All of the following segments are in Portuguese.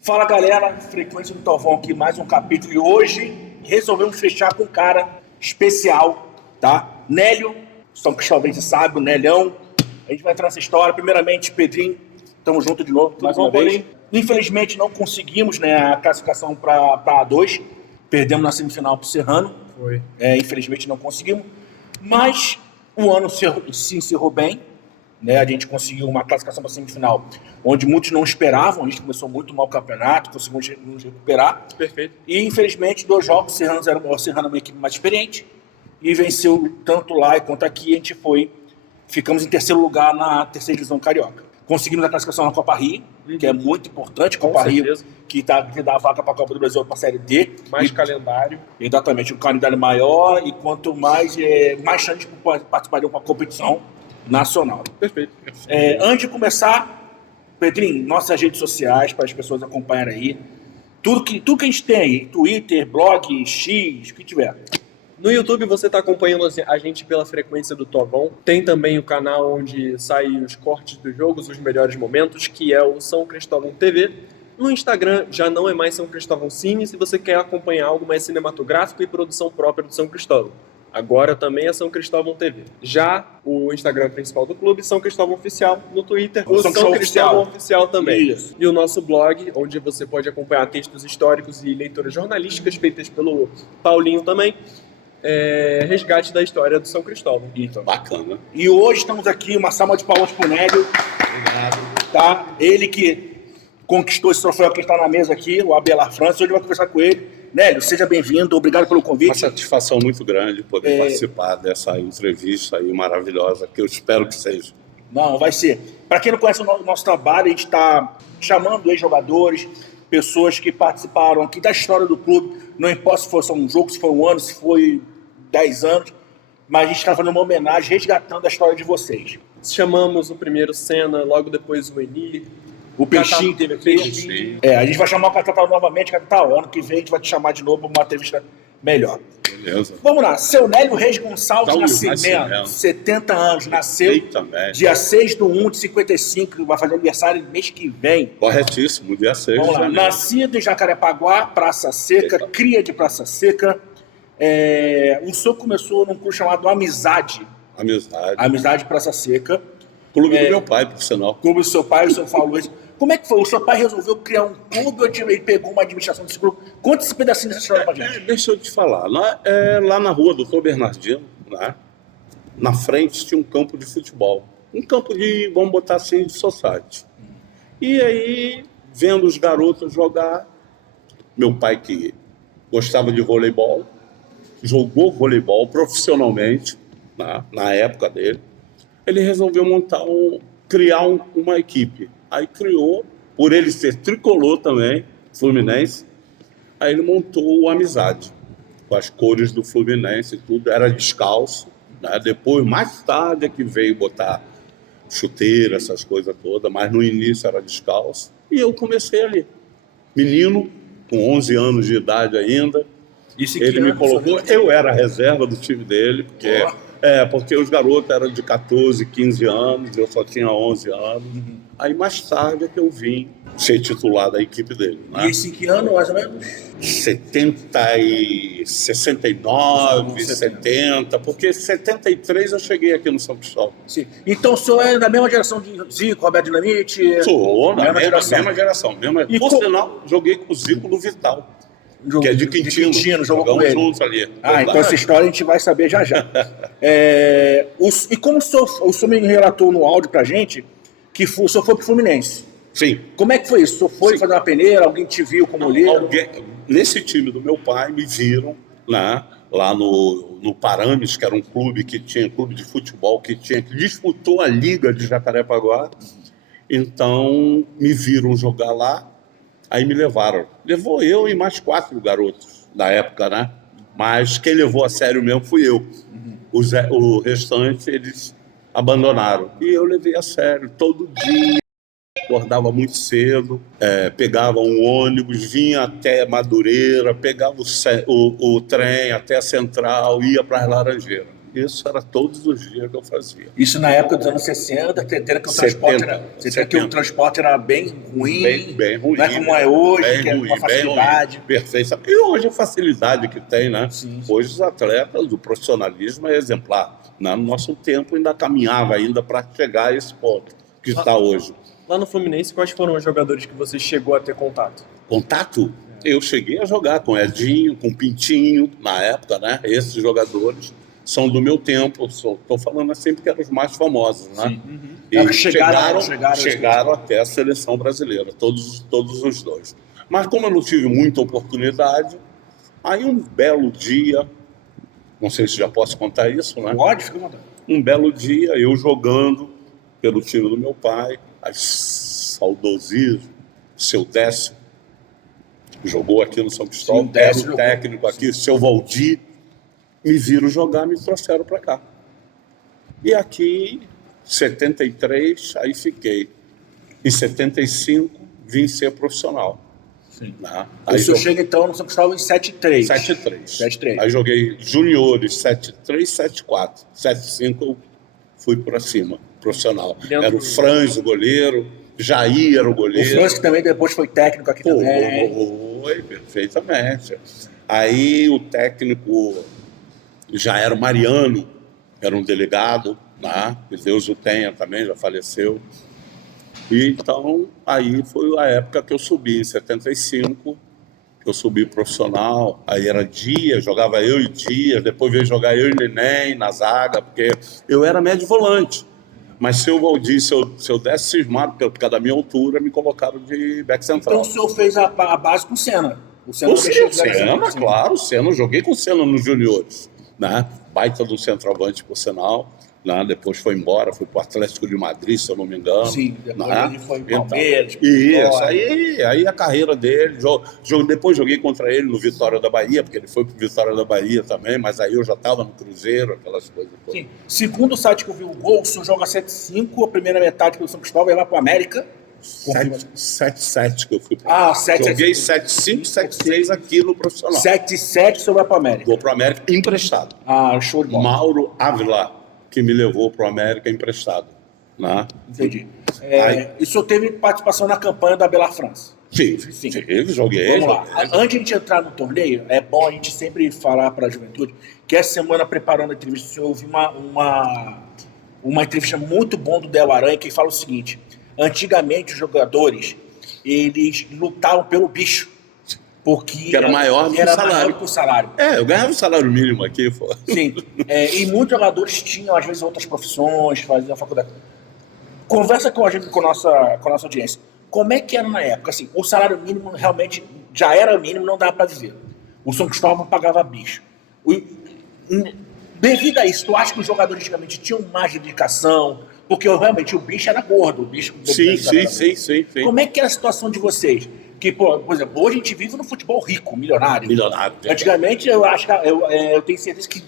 Fala galera, Frequência do Torvão aqui, mais um capítulo e hoje resolvemos fechar com um cara especial, tá? Nélio, São Cristóvalense sabe, o Nelhão. A gente vai entrar nessa história. Primeiramente, Pedrinho, tamo junto de novo, mais uma vez. Infelizmente não conseguimos, né, a classificação para A2, perdemos na semifinal pro Serrano. Foi. Infelizmente não conseguimos, mas o ano se encerrou bem. Né, a gente conseguiu uma classificação para a semifinal, onde muitos não esperavam. A gente começou muito mal o campeonato, conseguimos nos recuperar. Perfeito. E infelizmente, 2 jogos, o Serrano era uma equipe mais experiente e venceu tanto lá quanto aqui. A gente ficamos em terceiro lugar na terceira divisão carioca. Conseguimos a classificação na Copa Rio, que é muito importante. Copa Rio, que dá a vaga para a Copa do Brasil, para a Série D. Mais calendário. Exatamente, um calendário maior e quanto mais chance de participar de uma competição nacional. Perfeito. Antes de começar, Pedrinho, nossas redes sociais, para as pessoas acompanharem aí. Tudo que a gente tem aí, Twitter, blog, X, o que tiver. No YouTube você está acompanhando a gente pela Frequência do Torvão. Tem também o canal onde saem os cortes dos jogos, os melhores momentos, que é o São Cristóvão TV. No Instagram já não é mais São Cristóvão Cine, se você quer acompanhar algo mais cinematográfico e produção própria do São Cristóvão. Agora também é São Cristóvão TV. Já o Instagram principal do clube, São Cristóvão Oficial. No Twitter, o São Cristóvão Oficial também. Isso. E o nosso blog, onde você pode acompanhar textos históricos e leituras jornalísticas feitas pelo Paulinho também. Resgate da história do São Cristóvão. Então. Bacana. E hoje estamos aqui, uma salva de palmas pro Nélio. Obrigado. Tá? Ele que conquistou esse troféu que está na mesa aqui, o Abelar França. Hoje vai conversar com ele. Nélio, seja bem-vindo, obrigado pelo convite. Uma satisfação muito grande poder participar dessa entrevista aí maravilhosa, que eu espero que seja. Não, vai ser. Para quem não conhece o nosso trabalho, a gente está chamando ex-jogadores, pessoas que participaram aqui da história do clube, não importa se foi só um jogo, se foi um ano, se foi 10 anos, mas a gente está fazendo uma homenagem, resgatando a história de vocês. Chamamos o primeiro Senna, logo depois o Eni. O Peixinho teve aqui. A gente vai chamar o Catatal novamente. Catatal, ano que vem a gente vai te chamar de novo para uma entrevista melhor. Beleza. Vamos lá. Seu Nélio Reis Gonçalves Nascimento, 70 anos, nasceu dia 6/1/55, vai fazer aniversário mês que vem. Corretíssimo, dia 6. Vamos lá. Nascido em Jacarepaguá, Praça Seca, cria de Praça Seca. O senhor começou num clube chamado Amizade. Amizade Praça Seca. Clube do meu pai, por sinal. Clube do seu pai, o senhor falou isso. Como é que foi? O seu pai resolveu criar um clube ou ele pegou uma administração desse clube? Conta esse pedacinho dessa história pra gente. Deixa eu te falar. Lá na rua do Dr. Bernardino, né, na frente tinha um campo de futebol. Um campo de, vamos botar assim, de society. E aí, vendo os garotos jogar, meu pai que gostava de voleibol, jogou voleibol profissionalmente, na época dele, ele resolveu criar uma equipe. Aí criou, por ele ser tricolor também, Fluminense, aí ele montou o Amizade, com as cores do Fluminense e tudo, era descalço, né? Depois, mais tarde, é que veio botar chuteira, essas coisas todas, mas no início era descalço. E eu comecei ali, menino, com 11 anos de idade ainda, ele me colocou, eu era a reserva do time dele, porque os garotos eram de 14, 15 anos, eu só tinha 11 anos. Aí mais tarde é que eu vim ser titular da equipe dele. Né? E esse que ano, mais ou menos? 69, 70, porque em 73 eu cheguei aqui no São Cristóvão. Sim. Então o senhor é da mesma geração de Zico, Roberto Dinamite? Sou, na mesma geração. Por sinal, joguei com o Zico no Vital. Que é de Quintino, jogou com ele. Juntos ali. Então essa história a gente vai saber já. E como o senhor me relatou no áudio pra gente, que o senhor foi pro Fluminense. Sim. Como é que foi isso? O senhor foi fazer uma peneira, alguém te viu como olheiro? Nesse time do meu pai, me viram lá no Parames, que era um clube que tinha, clube de futebol, que disputou a Liga de Jacarepaguá. Então, me viram jogar lá. Aí me levaram. Levou eu e mais 4 garotos da época, né? Mas quem levou a sério mesmo fui eu. O restante, eles abandonaram. E eu levei a sério. Todo dia, acordava muito cedo, pegava um ônibus, vinha até Madureira, pegava o trem até a Central, ia para as Laranjeiras. Isso era todos os dias que eu fazia. Isso na época dos anos 60, tendo que o transporte era, você tinha que o transporte era bem ruim, Bem ruim. não é como é hoje, bem que é ruim, uma facilidade. Perfeito. E hoje a facilidade que tem, né? Sim. Hoje os atletas, o profissionalismo é exemplar. No nosso tempo ainda caminhava ainda para chegar a esse ponto que está hoje. Lá no Fluminense, quais foram os jogadores que você chegou a ter contato? Contato? Eu cheguei a jogar com Edinho, com Pintinho, na época, né? Esses jogadores são do meu tempo. Estou falando assim porque eram os mais famosos, né? E chegaram até a seleção brasileira, todos os dois. Mas como eu não tive muita oportunidade, aí um belo dia, não sei se já posso contar isso, né? Pode, fica à vontade. Um belo dia, eu jogando pelo time do meu pai, saudosismo, seu Décio, jogou aqui no São Cristóvão, era o técnico aqui, seu Valdir, me viram jogar, me trouxeram para cá. E aqui, 73, aí fiquei. Em 75, vim ser profissional. Sim. Né? Aí o senhor chega então no São Cristóvão em 73. 73. Aí joguei juniores, 73, 74. 75 eu fui para cima, profissional. Era o Franz, o goleiro, Jair era o goleiro. O Franz que também depois foi técnico aqui também. Foi, perfeitamente. Aí o técnico já era o Mariano, era um delegado, né? Que Deus o tenha também, já faleceu. E então, aí foi a época que eu subi, em 75, que eu subi profissional. Aí era Dias, jogava eu e Dias, depois veio jogar eu e Neném na zaga, porque eu era médio volante. Mas se eu Valdir, se eu desse cismado, por causa da minha altura, me colocaram de back central. Então o senhor fez a base com o Senna? O Senna, claro, o Senna. Eu joguei com o Senna nos juniores. Né? Baita do centroavante, por sinal. Né? Depois foi embora, foi para o Atlético de Madrid, se eu não me engano. Sim, depois né? ele foi para o Palmeiras. Isso, aí a carreira dele. Depois joguei contra ele no Vitória da Bahia, porque ele foi para o Vitória da Bahia também, mas aí eu já estava no Cruzeiro, aquelas coisas todas. Sim. Segundo o site que eu vi o gol, o senhor joga 7-5, a primeira metade pelo São Cristóvão, vai lá para o América. 7-7 que eu fui para 7-7. Joguei 7-5, 7-6 aqui no profissional. 7-7, o senhor vai para o América. Vou para o América emprestado. Show de bola. Mauro Ávila, que me levou para o América emprestado. Né? Entendi. E o senhor teve participação na campanha da Bela França? Sim. Joguei. Vamos lá. Antes de a gente entrar no torneio, é bom a gente sempre falar para a juventude que essa semana, preparando a entrevista, o senhor ouviu uma entrevista muito boa do Del Aranha, que fala o seguinte: antigamente os jogadores, eles lutavam pelo bicho, porque era maior do que o salário. Eu ganhava o salário mínimo aqui. Pô. Sim, e muitos jogadores tinham, às vezes, outras profissões, faziam faculdade. Conversa com a gente, com a nossa audiência. Como é que era na época? Assim, o salário mínimo realmente já era mínimo, não dava para viver. O São Cristóvão pagava bicho. Devido a isso, tu acha que os jogadores antigamente tinham mais dedicação? Porque realmente o bicho era gordo. O bicho, sim. Como é que era a situação de vocês? Que, por exemplo, hoje a gente vive no futebol rico, milionário. Antigamente, eu acho que eu tenho certeza que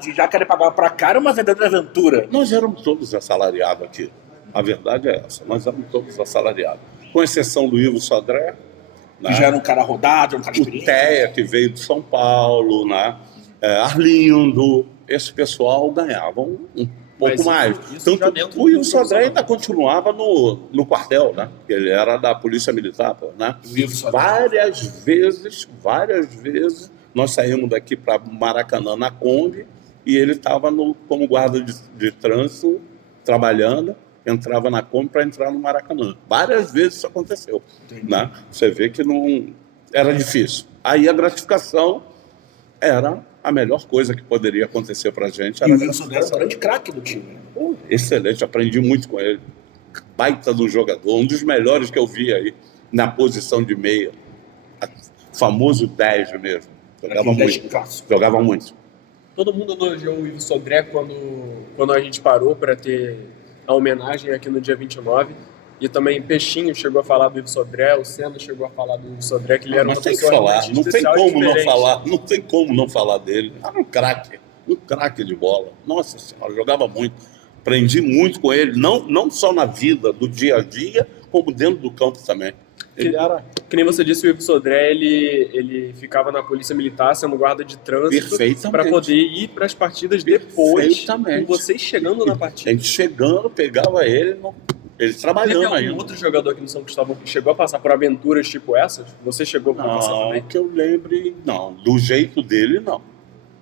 de já querer pagar para cá era uma verdadeira aventura. Nós éramos todos assalariados aqui. A verdade é essa. Nós éramos todos assalariados. Com exceção do Ivo Sodré. Que já era um cara rodado, um cara experiente. O Teia, que veio de São Paulo, né? Arlindo. Esse pessoal ganhavam um pouco mais. Tanto o Ivo Sodré ainda continuava no quartel, né? Ele era da Polícia Militar, né? Várias vezes, nós saímos daqui para Maracanã na Kombi e ele estava como guarda de trânsito, trabalhando, entrava na Kombi para entrar no Maracanã. Várias vezes isso aconteceu. Né? Você vê que não era difícil. Aí a gratificação era a melhor coisa que poderia acontecer para a gente. E o Wilson era um grande craque do time. Excelente, aprendi muito com ele. Baita do jogador, um dos melhores que eu vi aí na posição de meia. Famoso 10 mesmo. Jogava muito. Todo mundo elogiou o Ivo Sodré quando a gente parou para ter a homenagem aqui no dia 29. E também Peixinho chegou a falar do Ivo Sodré, o Senna chegou a falar do Ivo Sodré, que ele era uma pessoa não tem como não falar, não tem como não falar dele. Era um craque de bola. Nossa Senhora, jogava muito. Aprendi muito com ele, não só na vida do dia a dia, como dentro do campo também. Ele era Que nem você disse, o Ivo Sodré, ele ficava na polícia militar sendo guarda de trânsito Perfeitamente. para poder ir para as partidas depois, Perfeitamente. com vocês chegando na partida. A gente chegando, pegava ele Teve trabalhando algum ainda. outro jogador aqui no São Cristóvão que chegou a passar por aventuras tipo essas? Você chegou a passar Não, também? que eu lembre, não. Do jeito dele, não.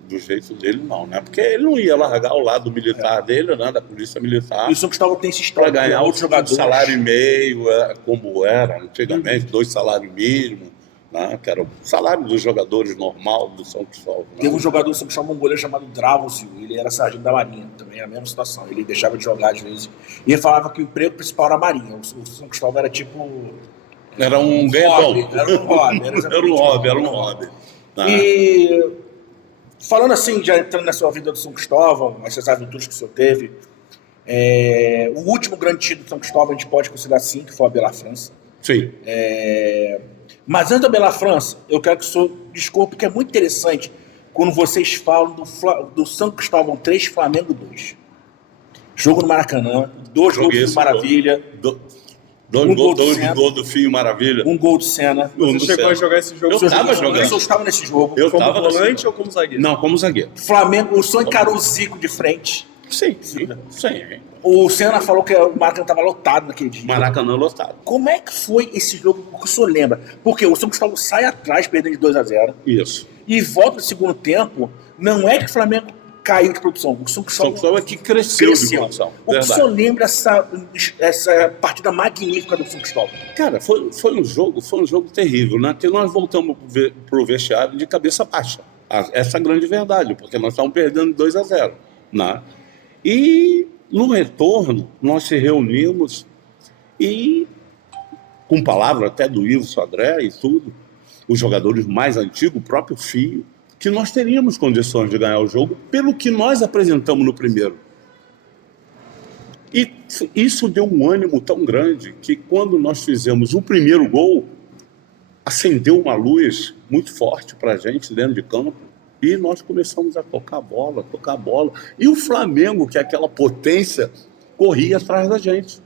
Do jeito dele, não, né? Porque ele não ia largar o lado militar dele, né? Da polícia militar. E o São Cristóvão tem esse Para histórico, ganhar outros um jogadores. salário e meio, como era antigamente, 2 salários mínimos, né? Que era o salário dos jogadores normal do São Cristóvão. Né? Teve um jogador do São Cristóvão, um goleiro chamado Drauzio, ele era sargento da Marinha, também era a mesma situação, ele deixava de jogar às vezes. E ele falava que o emprego principal era a Marinha, o São Cristóvão era tipo... Era um ganha-pão. Era um hobby. Era um hobby. Né? E falando assim, já entrando na sua vida do São Cristóvão, essas aventuras que o senhor teve, o último grande título do São Cristóvão a gente pode considerar sim, que foi a Bela França. Sim. Mas antes da Bela França, eu quero que o senhor discorra, porque é muito interessante quando vocês falam do São Cristóvão 3, Flamengo 2. Jogo no Maracanã, 2 gols de Maravilha. Dois gols do Fio Maravilha. Um gol de Senna. Você chegou a jogar esse jogo? Eu tava jogando. O senhor estava nesse jogo. Eu Como tava volante ou como zagueiro? Não, como zagueiro. Flamengo, o senhor encarou o Zico de frente. Sim. O Senna falou que o Maracanã estava lotado naquele dia. Maracanã lotado. Como é que foi esse jogo? O que o senhor lembra? Porque o São Cristóvão sai atrás, perdendo de 2-0. Isso. E volta no segundo tempo. Não é que o Flamengo caiu de produção. O São São Cristóvão Cristóvão é que cresceu de produção. O que o senhor lembra essa partida magnífica do São Cristóvão? Cara, foi um jogo terrível, né? Que nós voltamos pro vestiário de cabeça baixa. Essa é a grande verdade, porque nós estávamos perdendo 2-0, né? E no retorno, nós se reunimos e, com palavra até do Ivo Sodré e tudo, os jogadores mais antigos, o próprio Fio, que nós teríamos condições de ganhar o jogo pelo que nós apresentamos no primeiro. E isso deu um ânimo tão grande que quando nós fizemos o primeiro gol, acendeu uma luz muito forte para a gente dentro de campo e nós começamos a tocar bola. E o Flamengo, que é aquela potência, corria atrás da gente.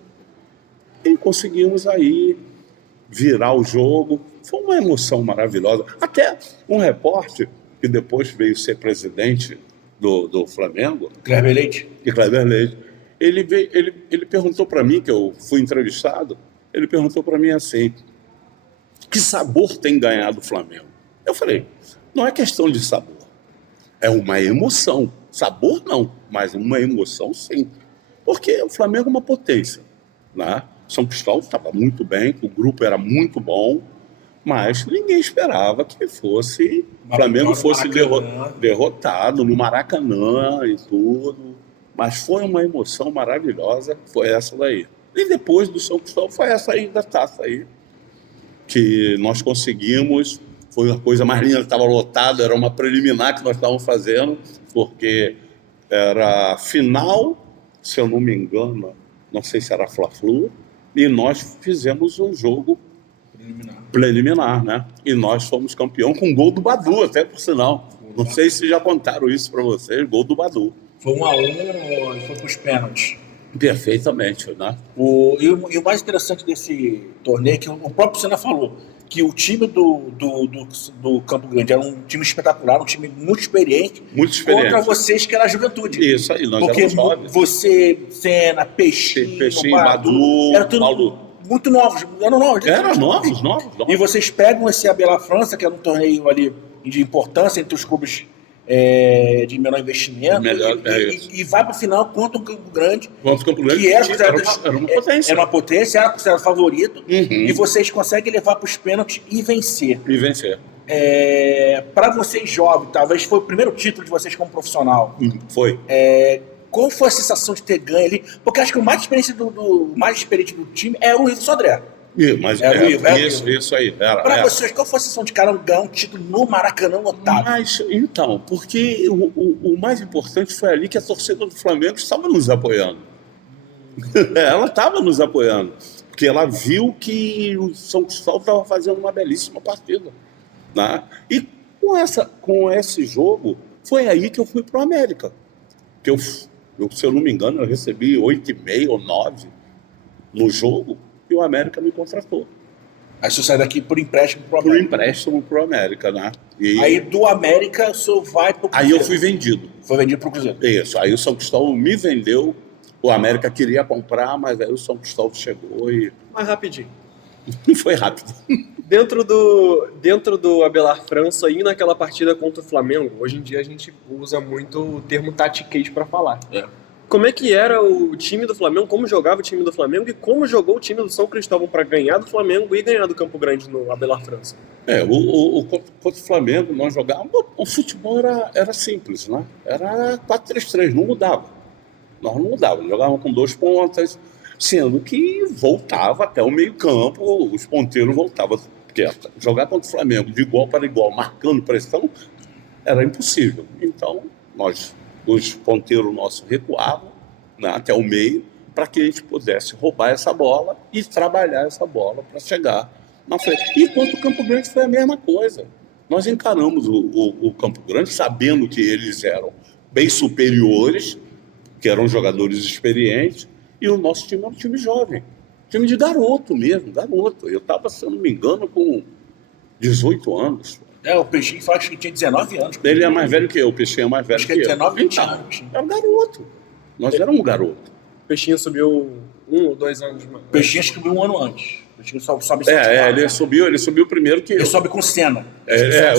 E conseguimos aí virar o jogo. Foi uma emoção maravilhosa. Até um repórter, que depois veio ser presidente do Flamengo, Kleber Leite. ele perguntou para mim, que eu fui entrevistado, ele perguntou para mim assim, que sabor tem ganhado o Flamengo? Eu falei, não é questão de sabor, é uma emoção. Sabor não, mas uma emoção sim. Porque o Flamengo é uma potência, né? São Cristóvão estava muito bem, o grupo era muito bom, mas ninguém esperava que o Flamengo fosse derrotado no Maracanã e tudo. Mas foi uma emoção maravilhosa, foi essa daí. E depois do São Cristóvão foi essa aí da taça aí, que nós conseguimos. Foi uma coisa mais linda, estava lotado, era uma preliminar que nós estávamos fazendo, porque era final, se eu não me engano, não sei se era Fla-Flu, e nós fizemos um jogo preliminar, né? E nós fomos campeão com gol do Badu, até por sinal. Não sei se já contaram isso para vocês, gol do Badu. Foi 1-1 e foi para os pênaltis. Perfeitamente, né? E o mais interessante desse torneio é que o próprio Senna falou que o time do Campo Grande era um time espetacular, um time muito experiente. Contra vocês, que era a juventude. Isso aí, nós porque éramos jovens. Você, Senna, Peixinho, Badu, era tudo Paulo. Muito novos. Eram novos. Novos. E vocês pegam esse Abela França, que era um torneio ali de importância entre os clubes de menor investimento, e vai para o final contra o Campo Grande, que era uma potência. Era uma potência, era considerado favorito, e vocês conseguem levar para os pênaltis e vencer. Para vocês jovens, talvez foi o primeiro título de vocês como profissional. Foi. Qual foi a sensação de ter ganho ali? Porque acho que o mais experiente do time é o Ivo Sodré. Isso aí. Para vocês, qual foi a sensação de ganhar um título no Maracanã lotado? Mas, então, porque o mais importante foi ali que a torcida do Flamengo estava nos apoiando. Ela estava nos apoiando. Porque ela viu que o São Cristóvão estava fazendo uma belíssima partida. Né? E com esse jogo, foi aí que eu fui para o América. Que eu, se eu não me engano, eu recebi 8,5 ou 9 no jogo. E o América me contratou. Aí você sai daqui por empréstimo pro Por América. empréstimo pro América, né? E Aí do América o senhor vai pro aí Cruzeiro. eu fui vendido. Foi vendido pro Cruzeiro. Isso, aí o São Cristóvão me vendeu, o América queria comprar, mas aí o São Cristóvão chegou e Mais rapidinho. não foi rápido. Dentro do Abelard França e naquela partida contra o Flamengo, hoje em dia a gente usa muito o termo tatiquês para falar. É. Como é que era o time do Flamengo, como jogava o time do Flamengo e como jogou o time do São Cristóvão para ganhar do Flamengo e ganhar do Campo Grande no Abelard França? Contra o Flamengo nós jogávamos, o futebol era simples, né? Era 4-3-3, não mudava. Nós não mudávamos, jogávamos com 2 pontas, sendo que voltava até o meio-campo, os ponteiros voltavam. Porque jogar contra o Flamengo de igual para igual, marcando pressão, era impossível. Então, os ponteiros nossos recuavam, né, até o meio, para que a gente pudesse roubar essa bola e trabalhar essa bola para chegar na frente. E contra o Campo Grande foi a mesma coisa. Nós encaramos o Campo Grande sabendo que eles eram bem superiores, que eram jogadores experientes, e o nosso time era um time jovem. Time de garoto mesmo, garoto. Eu estava, se eu não me engano, com 18 anos. O Peixinho fala que tinha 19 anos. Ele é mais velho que eu, o Peixinho é mais velho Acho que que é eu. 19, 20 Então, anos. era um garoto. Nós éramos um garoto. O Peixinho subiu 1 ou 2 anos mais. O Peixinho acho que subiu um ano antes. O Peixinho sobe 7 Ele subiu primeiro que eu. Ele sobe com o Senna.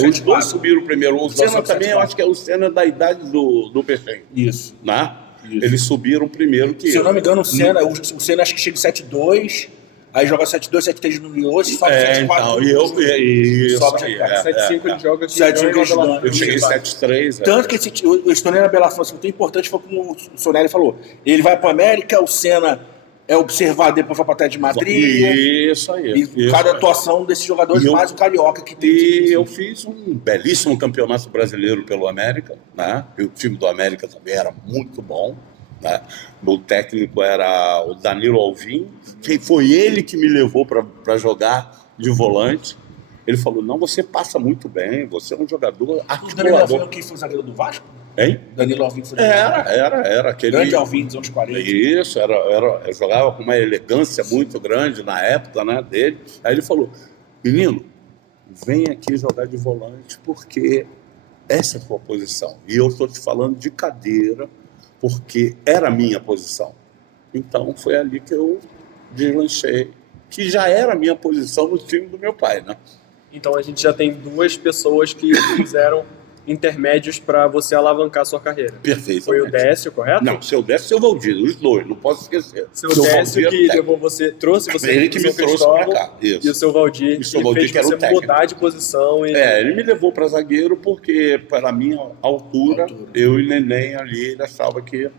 Os dois subiram primeiro. O Senna também, eu acho que é o Senna da idade do Peixinho. Isso. Né? Isso. Eles subiram primeiro que Se eu eu. não me engano, o Senna acho que chega em 7-2, aí joga 7-2, 7-3 no Mioso, sobe 7-4. Então, isso sobe aí, 7-5 ele joga aqui. 7-5 ganha eles o Abelard ganham. Eu cheguei em 7-3. Tanto que o Estonel na Bela França, muito importante, foi como o Sonelli falou. Ele vai para América, o Senna é observado, depois vai para Atlético de Madrid. Isso aí. E cada atuação desses jogadores, mais o Carioca que tem. E eu fiz um belíssimo campeonato brasileiro pelo América, né? E o time do América também era muito bom, né? Meu técnico era o Danilo Alvim, que foi ele que me levou para jogar de volante. Ele falou, não, você passa muito bem, você é um jogador O Danilo articulador. Alvim que foi o zagueiro do Vasco? Hein? Danilo Alvim foi Era aquele... grande Alvim dos anos 40. Isso, jogava com uma elegância muito grande na época, né, dele. Aí ele falou, menino, vem aqui jogar de volante porque essa é a tua posição. E eu estou te falando de cadeira porque era a minha posição. Então foi ali que eu deslanchei, que já era a minha posição no time do meu pai, né? Então a gente já tem 2 pessoas que fizeram intermédios para você alavancar a sua carreira. Perfeito. Foi o Décio, correto? Não, seu Décio e seu Valdir, os dois, não posso esquecer. Seu Décio Valdir que era o levou você, trouxe você Ele que me pro São trouxe pra Cristóvão, cá, isso. e o seu Valdir, E o seu que Valdir, fez que era o você técnico. mudar de posição. E... ele me levou para zagueiro porque, para a minha altura, eu e Neném ali, ele achava que...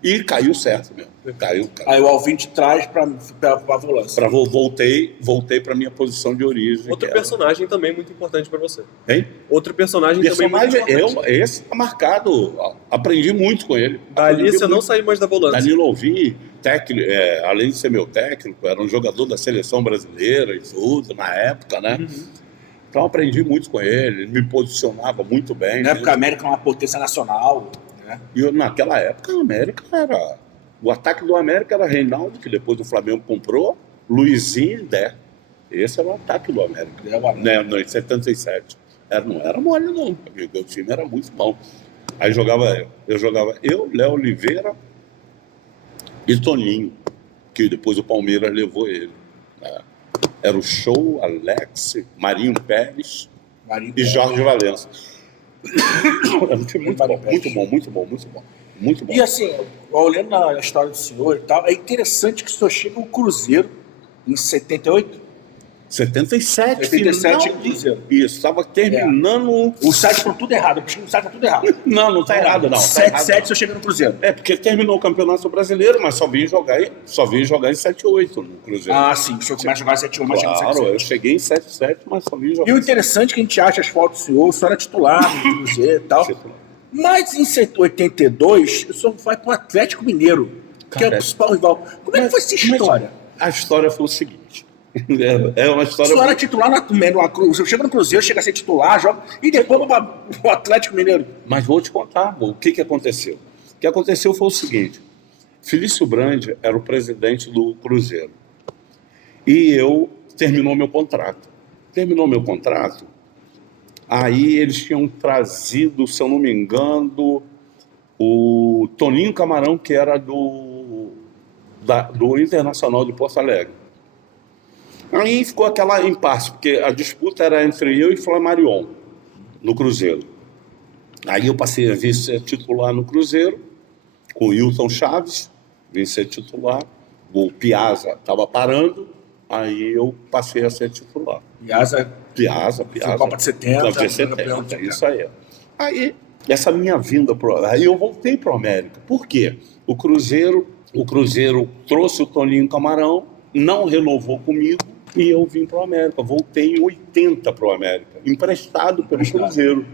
E caiu certo mesmo. Caiu. Aí o Alvim te traz pra volância. Voltei para minha posição de origem. Outro que era- personagem também muito importante para você. Hein? Outro personagem também muito importante. Esse tá marcado. Aprendi muito com ele. Dali Aprendi você não muito. saiu mais da volância. Danilo Alvim, técnico, além de ser meu técnico, era um jogador da seleção brasileira e tudo, na época, né? Então aprendi muito com ele, ele me posicionava muito bem. Na época a América é uma potência nacional. Né? E naquela época a América era... O ataque do América era Reinaldo, que depois o Flamengo comprou, Luizinho e Dé. Esse era o ataque do América. Né, em 77. Não era mole não, porque o time era muito bom. Aí eu jogava Léo Oliveira e Toninho, que depois o Palmeiras levou ele. Né? Era o Show, Alex, Marinho Pérez e Jorge Valença. Era um time muito bom. E assim, olhando na história do senhor e tal, é interessante que o senhor chega ao Cruzeiro em 78. 77, 77 final de... Cruzeiro. Isso, estava terminando... Os sites estão tudo errado, o site tá tudo errado. Não tá errado, não. 7-7 o senhor chega no Cruzeiro. É, porque terminou o Campeonato Brasileiro, mas só vim jogar em 7-8 no Cruzeiro. Ah, sim, o senhor começa a jogar 7-1, mas chega no Claro, 7-7. eu cheguei em 7-7, mas só vim jogar E o interessante é que a gente acha as fotos do senhor era titular no Cruzeiro e tal. Mas em 82, o senhor vai pro Atlético Mineiro, que é o principal rival. Como é que foi essa história? A história foi o seguinte. É uma O história... senhor era titular o senhor chega no Cruzeiro, chega a ser titular, joga, e depois vai pro Atlético Mineiro. Mas vou te contar o que aconteceu. O que aconteceu foi o seguinte. Felício Brandi era o presidente do Cruzeiro. E eu terminou meu contrato. Aí eles tinham trazido, se eu não me engano, o Toninho Camarão, que era do Internacional de Porto Alegre. Aí ficou aquela impasse, porque a disputa era entre eu e Flamarion, no Cruzeiro. Aí eu passei a vir ser titular no Cruzeiro, com o Hilton Chaves, vim ser titular, o Piazza estava parando, aí eu passei a ser titular. Piazza. Copa de 70. Copa de 70, isso aí. Aí, essa minha vinda, aí eu voltei para o América. Por quê? O Cruzeiro trouxe o Toninho Camarão, não renovou comigo, e eu vim para o América. Voltei em 80 para o América, emprestado pelo Cruzeiro.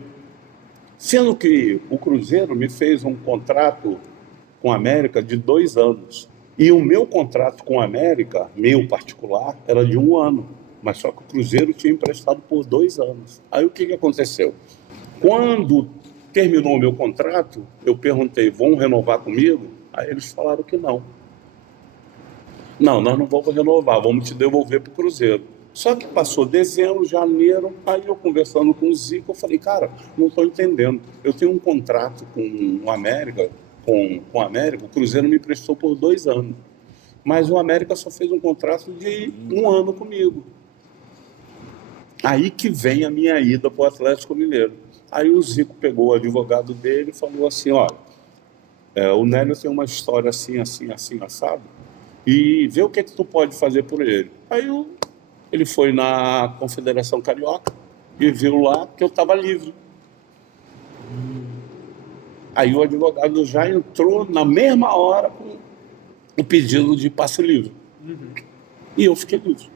Sendo que o Cruzeiro me fez um contrato com a América de 2 anos. E o meu contrato com a América, meu particular, era de 1 ano. Mas só que o Cruzeiro tinha emprestado por 2 anos. Aí o que aconteceu? Quando terminou o meu contrato, eu perguntei, vão renovar comigo? Aí eles falaram que não. Não, nós não vamos renovar, vamos te devolver para o Cruzeiro. Só que passou dezembro, janeiro, aí eu conversando com o Zico, eu falei, cara, não estou entendendo. Eu tenho um contrato com o América, com a América, o Cruzeiro me emprestou por 2 anos. Mas o América só fez um contrato de 1 ano comigo. Aí que vem a minha ida para o Atlético Mineiro. Aí o Zico pegou o advogado dele e falou assim, olha, o Nélio tem uma história assim, assado, e vê o que tu pode fazer por ele. Aí ele foi na Confederação Carioca e viu lá que eu estava livre. Aí o advogado já entrou na mesma hora com o pedido de passe livre. E eu fiquei livre.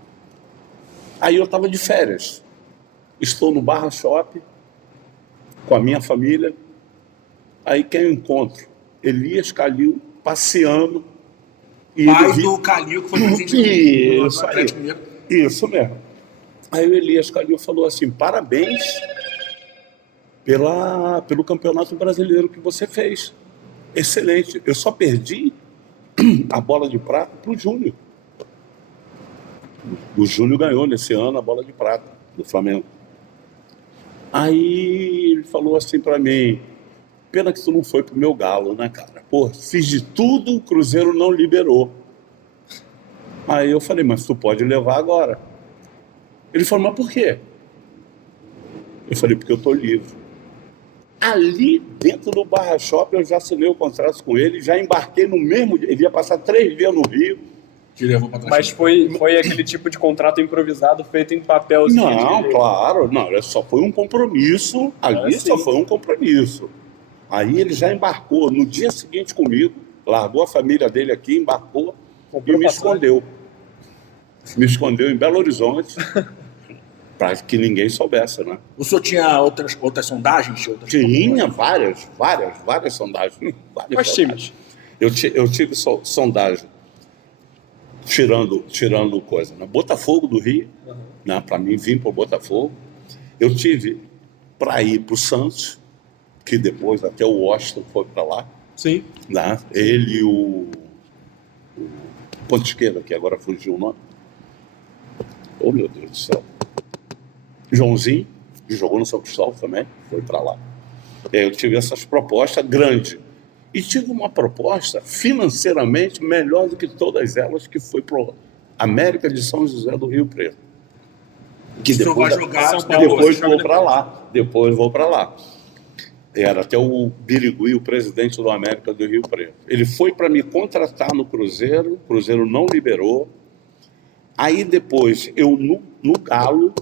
Aí eu estava de férias. Estou no Barra Shop com a minha família. Aí quem eu encontro? Elias Calil passeando. Pai do Calil, que foi presidente do Atlético Mineiro. Isso mesmo. Aí o Elias Calil falou assim, parabéns pelo Campeonato Brasileiro que você fez. Excelente. Eu só perdi a bola de prata para o Júnior. O Júnior ganhou nesse ano a bola de prata do Flamengo. Aí ele falou assim para mim, pena que tu não foi pro meu Galo, né, cara? Pô, fiz de tudo, o Cruzeiro não liberou. Aí eu falei, mas tu pode levar agora. Ele falou, mas por quê? Eu falei, porque eu tô livre. Ali dentro do Barra Shop eu já assinei o contrato com ele, já embarquei no mesmo dia, ele ia passar 3 dias no Rio. Mas foi aquele tipo de contrato improvisado feito em papelzinho? Não, claro, não, só foi um compromisso, ali só foi um compromisso. Aí ele já embarcou no dia seguinte comigo, largou a família dele aqui, embarcou e me escondeu. Me escondeu em Belo Horizonte, para que ninguém soubesse, né? O senhor tinha outras sondagens? Tinha várias sondagens. Quais times? Eu tive sondagem, tirando coisa, né? Botafogo do Rio, né? Para mim vir para o Botafogo. Eu tive para ir para o Santos, que depois até o Washington foi para lá. Sim. Né? Ele e o ponto esquerda, que agora fugiu o nome. Oh, meu Deus do céu. Joãozinho, que jogou no São Cristóvão também, foi para lá. Eu tive essas propostas grandes. E tive uma proposta financeiramente melhor do que todas elas, que foi para o América de São José do Rio Preto. Que depois vai jogar São Paulo, depois vou para lá. Era até o Birigui, o presidente do América do Rio Preto. Ele foi para me contratar no Cruzeiro, o Cruzeiro não liberou. Aí depois, eu no Galo,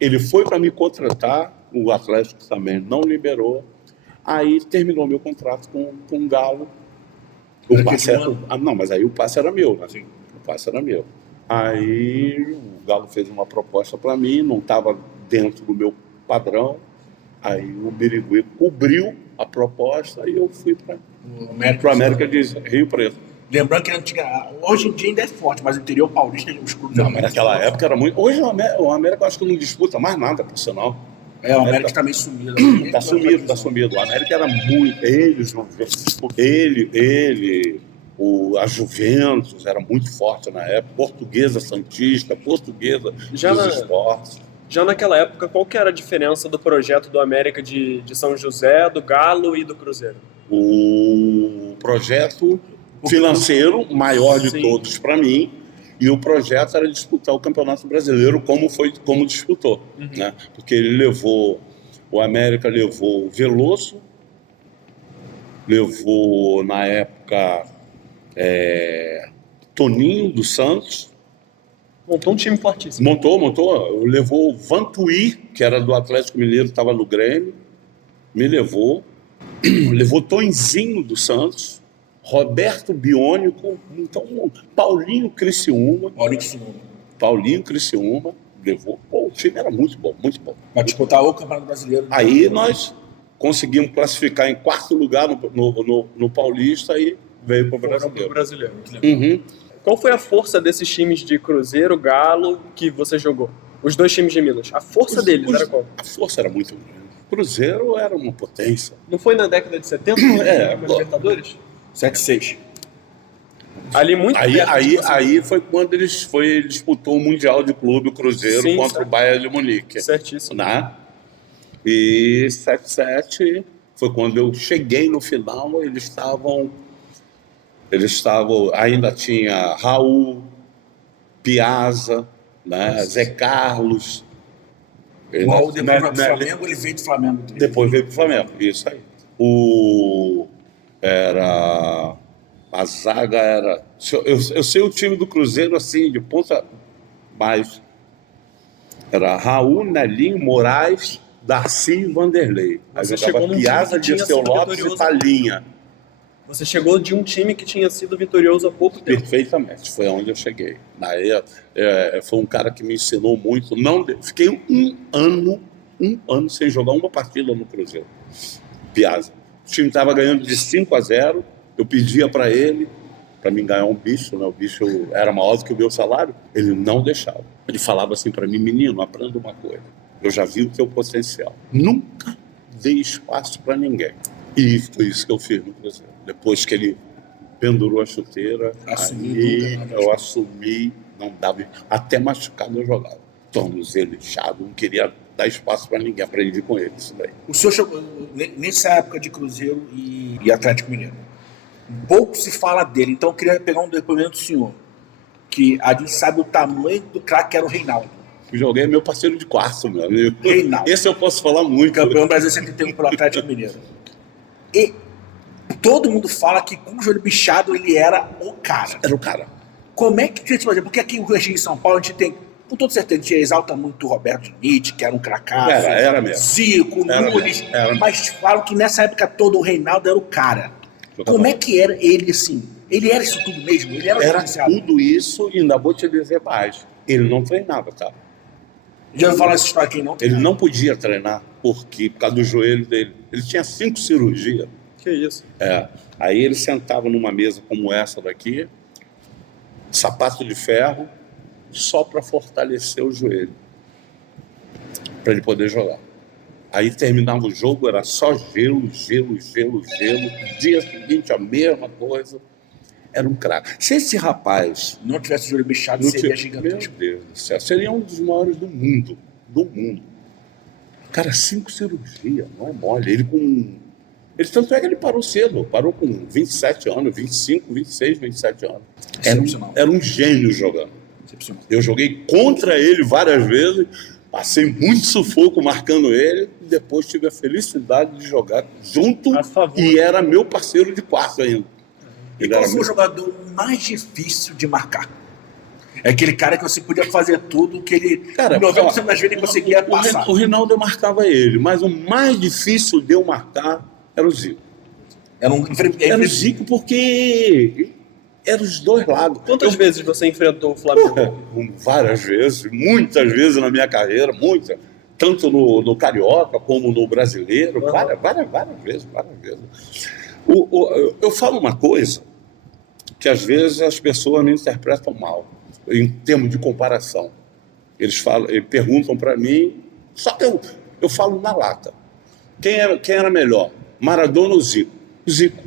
ele foi para me contratar, o Atlético também não liberou. Aí terminou meu contrato com o Galo. O passe não, mas aí o passe era meu, né? Sim. O passe era meu. Aí o Galo fez uma proposta para mim, não estava dentro do meu padrão. Aí o Birigui cobriu a proposta e eu fui para o América de Rio Preto. Lembrando que hoje em dia ainda é forte, mas o interior paulista, os clubes... Não, mas naquela época era muito... Hoje o América eu acho que não disputa mais nada, por sinal. O América está meio sumido. Está sumido. O América era muito... Ele, A Juventus era muito forte na época, Portuguesa Santista, Portuguesa dos Esportes. Já naquela época, qual que era a diferença do projeto do América de São José, do Galo e do Cruzeiro? O projeto financeiro maior de todos para mim, e o projeto era disputar o Campeonato Brasileiro como disputou, né? Porque o América levou o Veloso, levou na época Toninho dos Santos. Montou um time fortíssimo. Montou. Levou o Vantuí, que era do Atlético Mineiro, estava no Grêmio. Me levou. Levou Tonzinho dos Santos. Roberto Biônico. Então, Paulinho Criciúma. Levou. Pô, o time era muito bom, muito bom. Para disputar o Campeonato Brasileiro. Aí nós conseguimos classificar em 4º lugar no Paulista e veio para o Brasileiro. Qual foi a força desses times de Cruzeiro, Galo, que você jogou? Os 2 times de Minas. A força deles era qual? A força era muito grande. Cruzeiro era uma potência. Não foi na década de 70? Libertadores? 7-6. Ali muito aí foi quando ele disputou o Mundial de Clube, o Cruzeiro, contra o Bayern de Munique. Certíssimo. Né? E 7-7 foi quando eu cheguei no final, eles estavam, ainda tinha Raul, Piazza, né? Zé Carlos. O Raul depois vai pro Flamengo, ele veio do Flamengo. Depois veio pro Flamengo, isso aí. A zaga era... Eu sei o time do Cruzeiro assim, de ponta, mas era Raul, Nelinho, Moraes, Darcy e Vanderlei. Aí jogava Piazza, Dirceu Lopes e Palinha. Você chegou de um time que tinha sido vitorioso há pouco tempo. Perfeitamente, foi onde eu cheguei. Foi um cara que me ensinou muito. Fiquei um ano sem jogar uma partida no Cruzeiro. Piazza. O time estava ganhando de 5-0, eu pedia para ele, para mim ganhar um bicho, né? O bicho era maior do que o meu salário, ele não deixava. Ele falava assim para mim: menino, aprenda uma coisa, eu já vi o teu potencial. Nunca dei espaço para ninguém. E foi isso que eu fiz no Cruzeiro. Depois que ele pendurou a chuteira, eu assumi, não dava, até machucado eu jogava. Tornozelo inchado, não queria dar espaço para ninguém, aprendi com ele isso daí. O senhor chegou nessa época de Cruzeiro e Atlético Mineiro. Pouco se fala dele, então eu queria pegar um depoimento do senhor, que a gente sabe o tamanho do craque que era o Reinaldo. Eu joguei meu parceiro de quarto, meu amigo. Reinaldo. Esse eu posso falar muito. Campeão brasileiro 71 pelo Atlético Mineiro. E todo mundo fala que com o joelho bichado ele era o cara. Era o cara. Como é que você fazer? Porque aqui em São Paulo a gente tem, com todo certeza, a gente exalta muito o Roberto Dinite, que era um cracaço. Era mesmo. Zico, Nunes. Mas falam que nessa época toda o Reinaldo era o cara. Como é que era ele assim? Ele era isso tudo mesmo? Ele era tudo isso, e ainda vou te dizer mais. Ele não treinava, tá? Já ouviu falar essa história aqui, não? Ele não podia treinar por causa do joelho dele. Ele tinha 5 cirurgias. Que isso? Aí ele sentava numa mesa como essa daqui, sapato de ferro, só para fortalecer o joelho, para ele poder jogar. Aí terminava o jogo, era só gelo. Dia seguinte a mesma coisa. Era um craque. Se esse rapaz não tivesse o joelho bichado, seria gigantesco. Meu Deus do céu, seria um dos maiores do mundo. Cara, 5 cirurgias, não é mole. Tanto é que ele parou cedo, parou com 27 anos, 25, 26, 27 anos. Era um gênio jogando. Eu joguei contra ele várias vezes, passei muito sufoco marcando ele, e depois tive a felicidade de jogar junto, e era meu parceiro de quarto ainda. E qual foi o jogador mais difícil de marcar? É aquele cara que você podia fazer tudo, que ele, 90% das vezes, ele conseguia passar. O Reinaldo eu marcava ele, mas o mais difícil de eu marcar era o Zico. Era o Zico porque eram os dois lados. Quantas vezes você enfrentou o Flamengo? Várias vezes, muitas vezes na minha carreira, muitas. Tanto no Carioca como no Brasileiro, várias vezes. Eu falo uma coisa que às vezes as pessoas me interpretam mal, em termos de comparação. Eles perguntam para mim, só que eu falo na lata. Quem era melhor, Maradona ou Zico? Zico.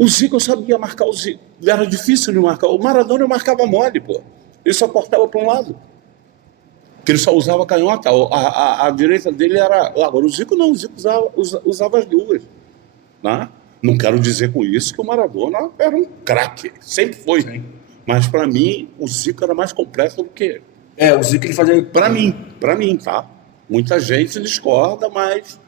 O Zico eu sabia marcar o Zico. Era difícil de marcar. O Maradona eu marcava mole, pô. Ele só cortava para um lado. Porque ele só usava canhota. A direita dele era... Agora, o Zico não. O Zico usava as duas. Né? Não quero dizer com isso que o Maradona era um craque. Sempre foi. Sim. Mas, para mim, o Zico era mais completo do que ele. O Zico ele fazia... Para mim, tá? Muita gente discorda, mas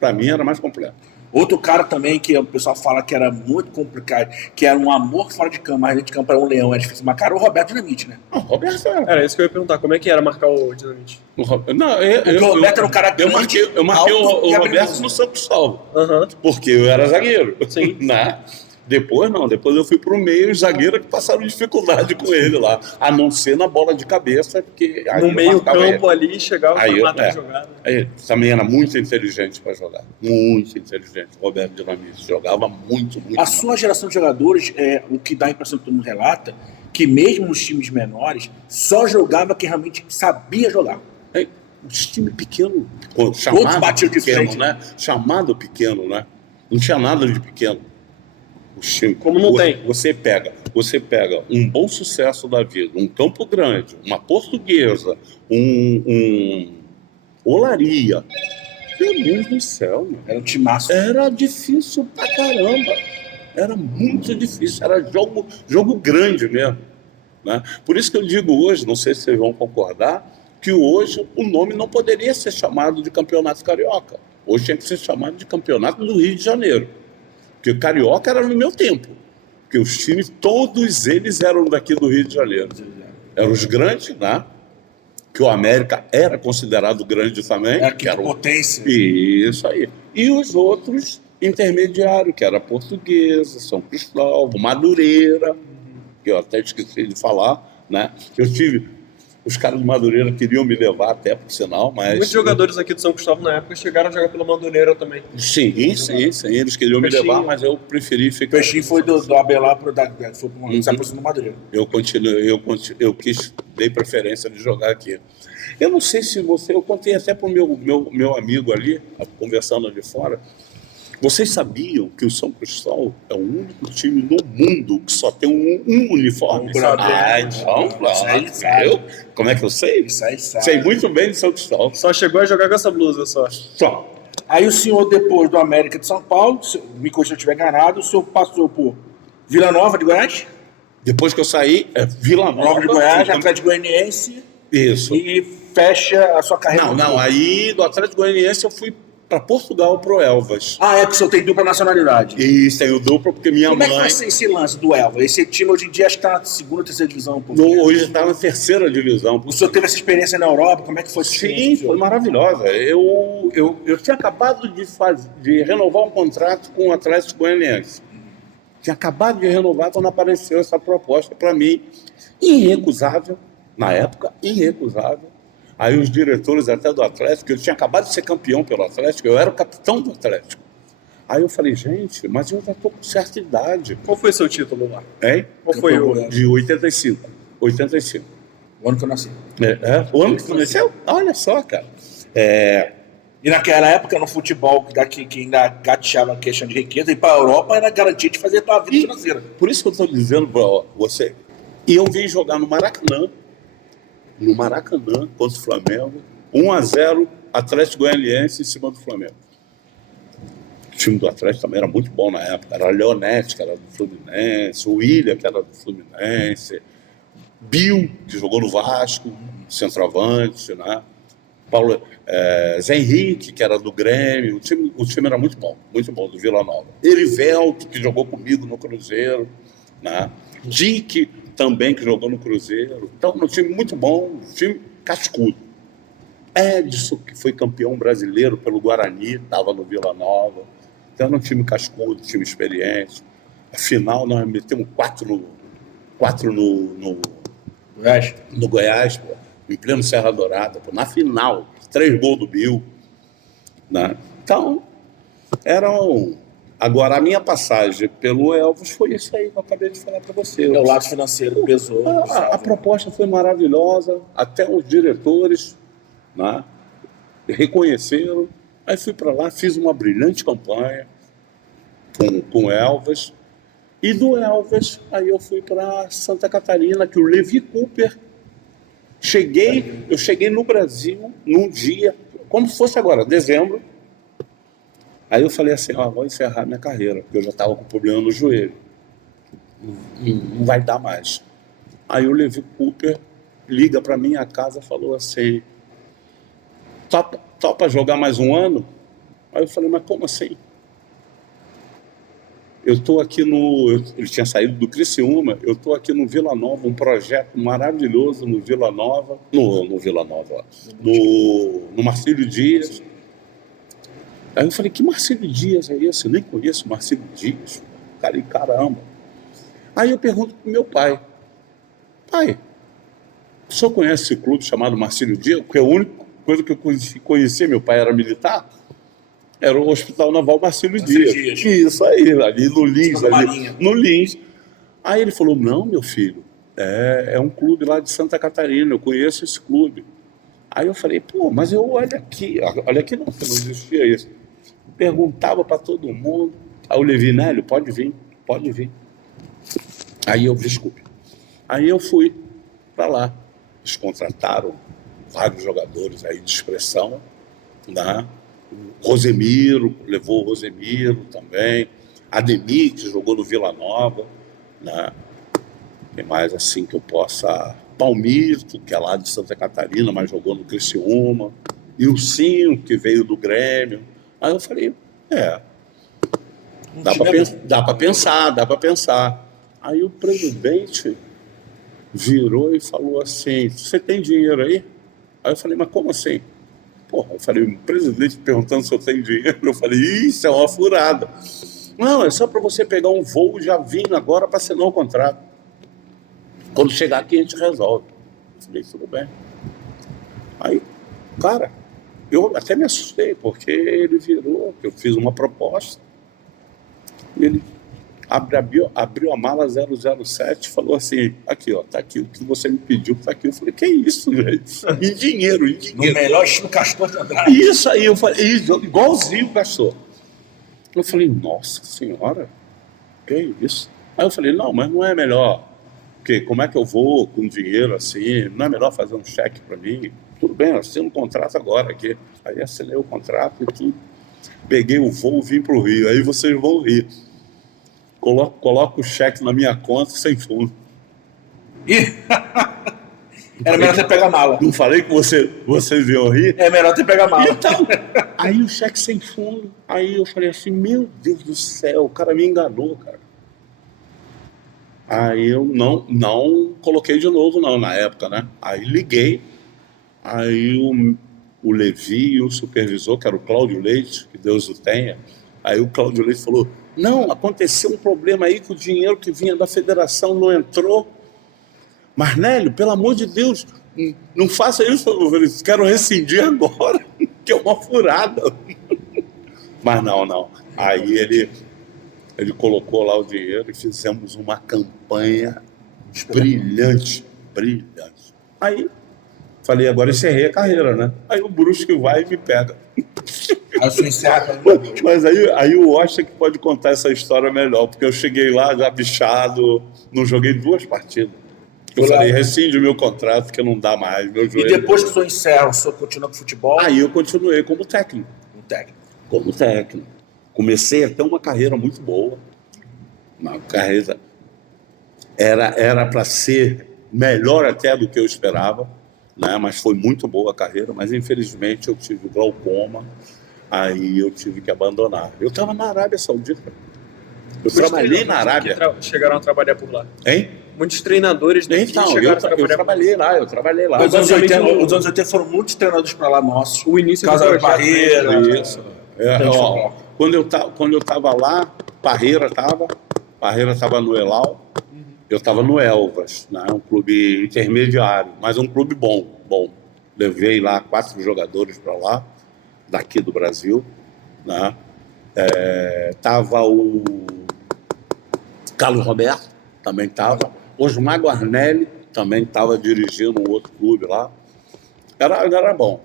para mim era mais completo. Outro cara também que o pessoal fala que era muito complicado, que era um amor fora de campo, mas dentro de campo era um leão, é difícil marcar, o Roberto Dinamite, né? Não, o Roberto Era isso que eu ia perguntar, como é que era marcar o Dinamite? Não, Porque o Roberto era um cara eu grande, marquei alto o e Roberto habilidoso. no Santos Salvo, Aham. porque eu era zagueiro. Sim. Né? Depois eu fui pro meio, os zagueiros que passaram dificuldade com ele lá, a não ser na bola de cabeça, porque aí No eu meio marcava campo ele. ali, chegava Aí pra eu- matar a é. jogada. Ele também era muito inteligente para jogar, muito inteligente. O Roberto Dinamite jogava muito. A sua geração de jogadores, o que dá a impressão que todo mundo relata, que mesmo nos times menores, só jogava quem realmente sabia jogar. Os times pequenos, Todos chamado batiam de pequeno, frente. né? Chamado pequeno, né? Não tinha nada de pequeno. Os times, Como não tem. Você pega um Bom Sucesso da vida, um Campo Grande, uma Portuguesa, um Olaria. Meu Deus do céu, meu. Era um timaço. Era difícil pra caramba. Era muito difícil. Era jogo grande mesmo. Né? Por isso que eu digo hoje, não sei se vocês vão concordar, que hoje o nome não poderia ser chamado de Campeonato Carioca. Hoje tinha que ser chamado de Campeonato do Rio de Janeiro. Porque o Carioca era no meu tempo. Porque os times, todos eles eram daqui do Rio de Janeiro. Eram os grandes, né? Que o América era considerado grande também. Era que era o... potência. Isso aí. E os outros intermediários, que era Portuguesa, São Cristóvão, Madureira, que eu até esqueci de falar, né? Eu tive... Os caras do Madureira queriam me levar até, por sinal, mas... Muitos jogadores aqui do São Cristóvão na época chegaram a jogar pela Madureira também. Sim, eles queriam me Peixinho. levar, mas eu preferi ficar... O Peixinho foi do Abelar pro foi pro se aproximou do Madureira. Eu dei preferência de jogar aqui. Eu não sei se você... Eu contei até para o meu amigo ali, conversando ali fora. Vocês sabiam que o São Cristóvão é o único time no mundo que só tem um uniforme? Então, Claro. Isso aí sabe. Como é que eu sei? Isso aí sabe. Sei muito bem de São Cristóvão. Só chegou a jogar com essa blusa só. Só. Aí o senhor, depois do América de São Paulo, me corrija se eu estiver enganado, o senhor passou por Vila Nova de Goiás, Depois que eu saí, Vila Nova de Goiás, Atlético Goianiense, Isso. e fecha a sua carreira. Não. Aí do Atlético Goianiense eu fui para Portugal, pro Elvas. É que o senhor tem dupla nacionalidade. Isso, aí eu duplo porque minha Como é mãe... que vai ser esse lance do Elva? Esse time hoje em dia acho que está na segunda ou terceira divisão. Pô. Hoje está na terceira divisão. O senhor teve essa experiência na Europa? Como é que foi essa Sim, experiência? foi maravilhosa. Eu tinha acabado de renovar um contrato com o Atlético Goianiense. Tinha acabado de renovar quando apareceu essa proposta para mim. Irrecusável, na época, irrecusável. Aí os diretores até do Atlético, eu tinha acabado de ser campeão pelo Atlético, eu era o capitão do Atlético. Aí eu falei, gente, mas eu já estou com certa idade. Qual foi seu título lá? Hein? Qual foi o... De 85. 85. O ano que eu nasci. O ano que você nasceu? Olha só, cara. E naquela época, no futebol, daqui, que ainda gateava a questão de riqueza, e para a Europa era garantia de fazer a tua vida financeira. Por isso que eu estou dizendo para você. E eu vim jogar no Maracanã, contra o Flamengo, 1-0, Atlético Goianiense em cima do Flamengo. O time do Atlético também era muito bom na época. Era Leonetti, que era do Fluminense, o William, que era do Fluminense, Bill, que jogou no Vasco, centroavante, né? Zé Henrique, que era do Grêmio. O time era muito bom, do Vila Nova. Erivelto, que jogou comigo no Cruzeiro, né? Dick, também, que jogou no Cruzeiro. Então, um time muito bom, um time cascudo. Edson, que foi campeão brasileiro pelo Guarani, estava no Vila Nova. Então, era um time cascudo, time experiente. Afinal, nós metemos 4 no Goiás, pô, em pleno Serra Dourada, pô, na final. 3 gols do Bill. Né? Então, Agora, a minha passagem pelo Elvas foi isso aí que eu acabei de falar para você. O lado financeiro pesou. A proposta foi maravilhosa, até os diretores, né, reconheceram. Aí fui para lá, fiz uma brilhante campanha com o Elvas, E do Elvas, aí eu fui para Santa Catarina, que o Levi Cooper. Eu cheguei no Brasil num dia, como se fosse agora, dezembro. Aí eu falei assim, vou encerrar minha carreira, porque eu já estava com problema no joelho. Não vai dar mais. Aí o Levi Cooper liga para minha casa e falou assim, topa jogar mais um ano? Aí eu falei, mas como assim? Eu estou aqui ele tinha saído do Criciúma, eu estou aqui no Vila Nova, um projeto maravilhoso no Vila Nova, no Marcílio Dias. Aí eu falei, que Marcílio Dias é esse? Eu nem conheço Marcílio Dias. Cara, caramba. Aí eu pergunto pro meu pai, o senhor conhece esse clube chamado Marcílio Dias? Porque a única coisa que eu conhecia, meu pai era militar, era o Hospital Naval Marcílio Dias. Isso aí, ali no Lins. No Lins. Aí ele falou, não, meu filho, é um clube lá de Santa Catarina, eu conheço esse clube. Aí eu falei, mas eu olha aqui não existia isso. Perguntava para todo mundo. Aí o Levi, Nélio, pode vir. Aí eu fui para lá. Eles contrataram vários jogadores aí de expressão, né? Rosemiro, levou o Rosemiro também, Ademir, que jogou no Vila Nova, né? Tem mais assim que eu possa... Palmito, que é lá de Santa Catarina, mas jogou no Criciúma, e o Cinho, que veio do Grêmio. Aí eu falei, dá para pensar. Aí o presidente virou e falou assim, você tem dinheiro aí? Aí eu falei, mas como assim? Eu falei, o presidente perguntando se eu tenho dinheiro. Eu falei, isso é uma furada. Não, é só para você pegar um voo e já vir agora para assinar o contrato. Quando chegar aqui a gente resolve. Eu falei, tudo bem. Aí, cara, eu até me assustei, porque ele virou, eu fiz uma proposta, e ele abriu a mala 007 e falou assim, aqui, tá aqui, o que você me pediu, tá aqui. Eu falei, que isso, gente? Em dinheiro. No melhor estilo Castor de Andrade. Isso aí, eu falei, igualzinho o Castor. Eu falei, nossa senhora, que isso? Aí eu falei, não, mas não é melhor, porque como é que eu vou com dinheiro assim, não é melhor fazer um cheque para mim? Tudo bem, eu assino um contrato agora aqui. Aí assinei o contrato e tudo. Peguei o voo, vim pro Rio, aí vocês vão rir. Coloco o cheque na minha conta sem fundo. Era melhor ter pego a mala. Não falei que vocês iam rir? É melhor ter pego a mala. Então, aí o cheque sem fundo. Aí eu falei assim, meu Deus do céu, o cara me enganou, cara. Aí eu não coloquei de novo, não, na época, né? Aí liguei, aí o Levi e o supervisor, que era o Cláudio Leite, que Deus o tenha, aí o Cláudio Leite falou, não, aconteceu um problema aí que o dinheiro que vinha da federação não entrou. Mas, Nélio, pelo amor de Deus, não faça isso, eu quero rescindir agora, que é uma furada. Mas não. Aí ele colocou lá o dinheiro e fizemos uma campanha brilhante. Aí, falei, agora encerrei a carreira, né? Aí o Brusque vai e me pega. Aí você encerra. Mas aí o Oscar que pode contar essa história melhor, porque eu cheguei lá já bichado, não joguei 2 partidas. Eu falei, rescinde o meu contrato, que não dá mais, meu joelho. E depois que o senhor encerra, o senhor continua com o futebol? Aí eu continuei como técnico. Como técnico. Comecei a ter uma carreira muito boa. Uma carreira era para ser melhor até do que eu esperava, né? Mas foi muito boa a carreira, mas infelizmente eu tive glaucoma, aí eu tive que abandonar. Eu estava na Arábia Saudita. Eu trabalhei na Arábia. Chegaram a trabalhar por lá. Hein? Muitos treinadores daqui chegaram a trabalhar. Eu trabalhei lá. Os anos 80 foram muitos treinadores para lá nossos. O início Casa do Barreira. Isso. Quando eu estava lá, Parreira estava no Elal, eu estava no Elvas, né? Um clube intermediário, mas um clube bom. Levei lá 4 jogadores para lá, daqui do Brasil, né? Tava o Carlos Roberto, também estava. Osmar Guarnelli também estava dirigindo um outro clube lá. Era bom.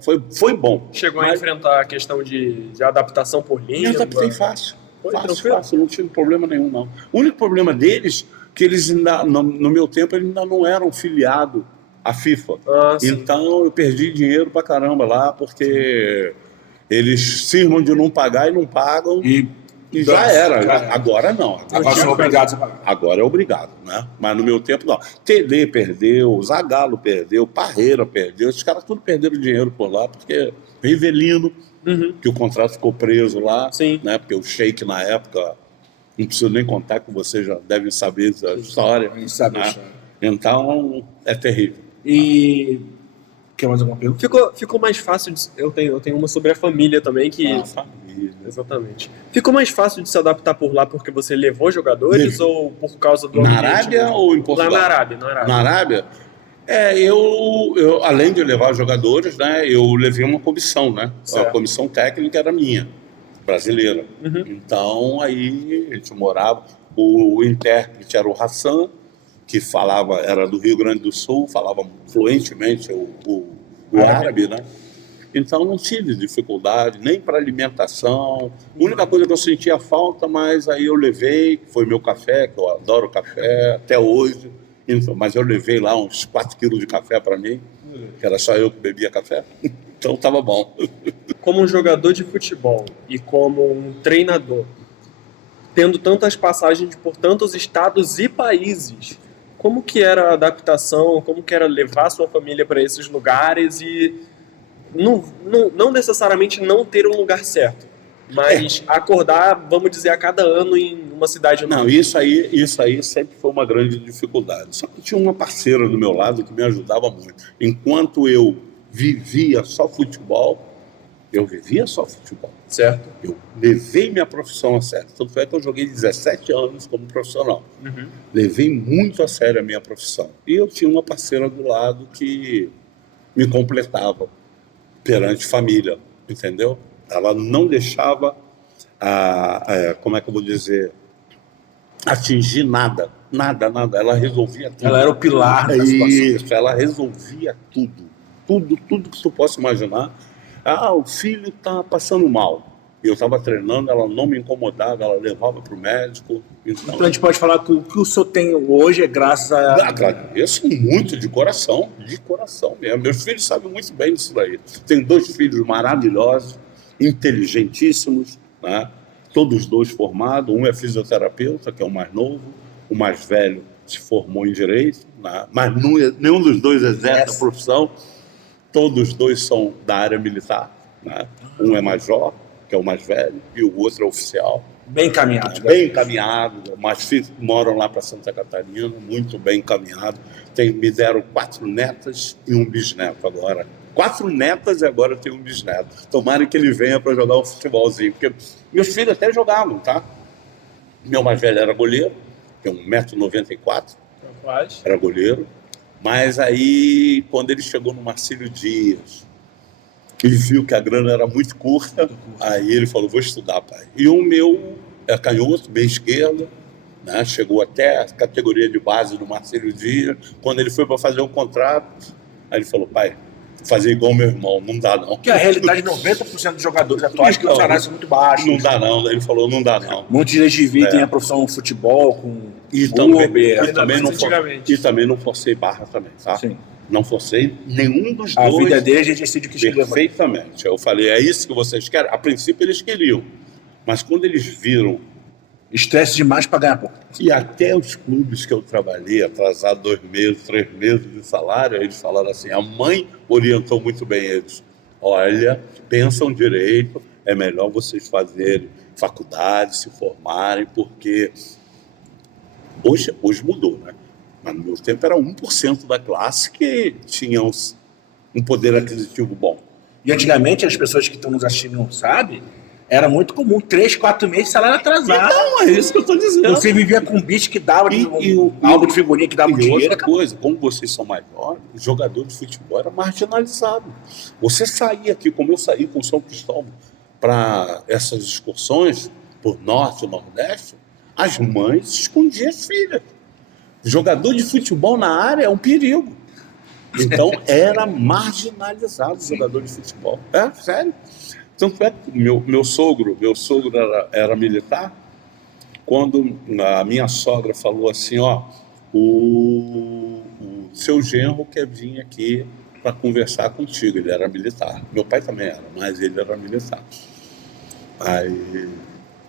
Foi bom. Chegou a enfrentar a questão de adaptação por língua? Me adaptei fácil. Foi Fácil, tranquilo? fácil, não tive problema nenhum, não. O único problema deles, que eles ainda, no meu tempo, eles ainda não eram filiados à FIFA. Ah, sim. Então eu perdi dinheiro pra caramba lá, porque eles cismam de não pagar e não pagam. E já era. Já era. Agora não. Agora são obrigados a pagar. Agora é obrigado, né? Mas no meu tempo não. Tele perdeu, Zagallo perdeu, Parreira perdeu. Esses caras tudo perderam dinheiro por lá, porque Rivelino, que o contrato ficou preso lá, Sim. né? Porque o Sheik na época, não preciso nem contar que vocês já devem saber essa história. A gente sabe a né? história. Então é terrível. E... Quer mais alguma pergunta? Ficou mais fácil eu tenho uma sobre a família também, que... A família. Exatamente. Ficou mais fácil de se adaptar por lá porque você levou jogadores ou por causa do Na ambiente? Arábia ou em Portugal? Lá na Arábia. Na Arábia, eu além de levar jogadores, né, eu levei uma comissão, né? Certo. A comissão técnica era minha, brasileira. Então, aí a gente morava, o intérprete era o Hassan, que era do Rio Grande do Sul, falava fluentemente o árabe, né? Então não tive dificuldade, nem para alimentação. A única coisa que eu sentia falta, mas aí eu levei, que foi meu café, que eu adoro café até hoje. Então, mas eu levei lá uns 4 quilos de café para mim, que era só eu que bebia café. Então estava bom. Como um jogador de futebol e como um treinador, tendo tantas passagens por tantos estados e países, como que era a adaptação, como que era levar sua família para esses lugares e não necessariamente não ter um lugar certo, mas acordar, vamos dizer, a cada ano em uma cidade nova? Não, isso aí sempre foi uma grande dificuldade. Só que tinha uma parceira do meu lado que me ajudava muito. Enquanto eu vivia só futebol, Certo. Eu levei minha profissão a sério. Tanto é que eu joguei 17 anos como profissional. Levei muito a sério a minha profissão. E eu tinha uma parceira do lado que me completava perante família, entendeu? Ela não deixava, como é que eu vou dizer, atingir nada. Ela resolvia tudo. Ela era o pilar da situação. Isso, ela resolvia tudo. Tudo que tu possa imaginar. O filho está passando mal. Eu estava treinando, ela não me incomodava, ela levava para o médico. Então a gente pode falar que o que o senhor tem hoje é graças a... Agradeço muito, de coração mesmo. Meus filhos sabem muito bem disso daí. Tenho 2 filhos maravilhosos, inteligentíssimos, né? Todos 2 formados. Um é fisioterapeuta, que é o mais novo. O mais velho se formou em Direito, né? Mas nenhum dos 2 exerce a profissão. Todos os 2 são da área militar, né? Um é major, que é o mais velho, e o outro é oficial. Bem encaminhado. Bem encaminhado. Mas filhos moram lá para Santa Catarina, muito bem encaminhado. Me deram 4 netas e um bisneto agora. 4 netas e agora tem um bisneto. Tomara que ele venha para jogar um futebolzinho, porque meus filhos até jogavam, tá? Meu mais velho era goleiro, tem 1,94 m, era goleiro. Mas aí, quando ele chegou no Marcílio Dias, ele viu que a grana era muito curta, aí ele falou, vou estudar, pai. E o meu é canhoto, meia esquerda, né? Chegou até a categoria de base do Marcílio Dias. Quando ele foi para fazer o contrato, aí ele falou, pai, fazer igual meu irmão, não dá não. Que a realidade de 90% dos jogadores atuais que os salários são muito baixos. Não dá não, ele falou, não dá não. Muitos deles dividem a profissão no futebol com E também não forcei barra também, tá? Sim. Não forcei nenhum dos A dois. vida deles, a gente decide o que escolher. Perfeitamente. Eu falei, é isso que vocês querem? A princípio eles queriam, mas quando eles viram... Estresse demais para ganhar pouco. E até os clubes que eu trabalhei, atrasado 2 meses, 3 meses de salário, eles falaram assim, a mãe orientou muito bem eles. Olha, pensam direito, é melhor vocês fazerem faculdade, se formarem, porque hoje mudou, né? Mas no meu tempo era 1% da classe que tinha um poder aquisitivo bom. E antigamente, as pessoas que estão nos assistindo não sabem, era muito comum, 3, 4 meses de salário atrasado. Então, é isso que eu estou dizendo. Você vivia com um bicho que dava álbum de figurinha que dava dinheiro. Outra coisa, como vocês são mais jovens, o jogador de futebol era marginalizado. Você saía aqui, como eu saí com o São Cristóvão, para essas excursões por Norte e Nordeste, as mães escondiam as filhas. Jogador de futebol na área é um perigo. Então, era marginalizado o jogador de futebol. É, sério. Tanto é que meu sogro era militar. Quando a minha sogra falou assim, ó, o seu genro quer vir aqui para conversar contigo. Ele era militar. Meu pai também era, mas ele era militar. Aí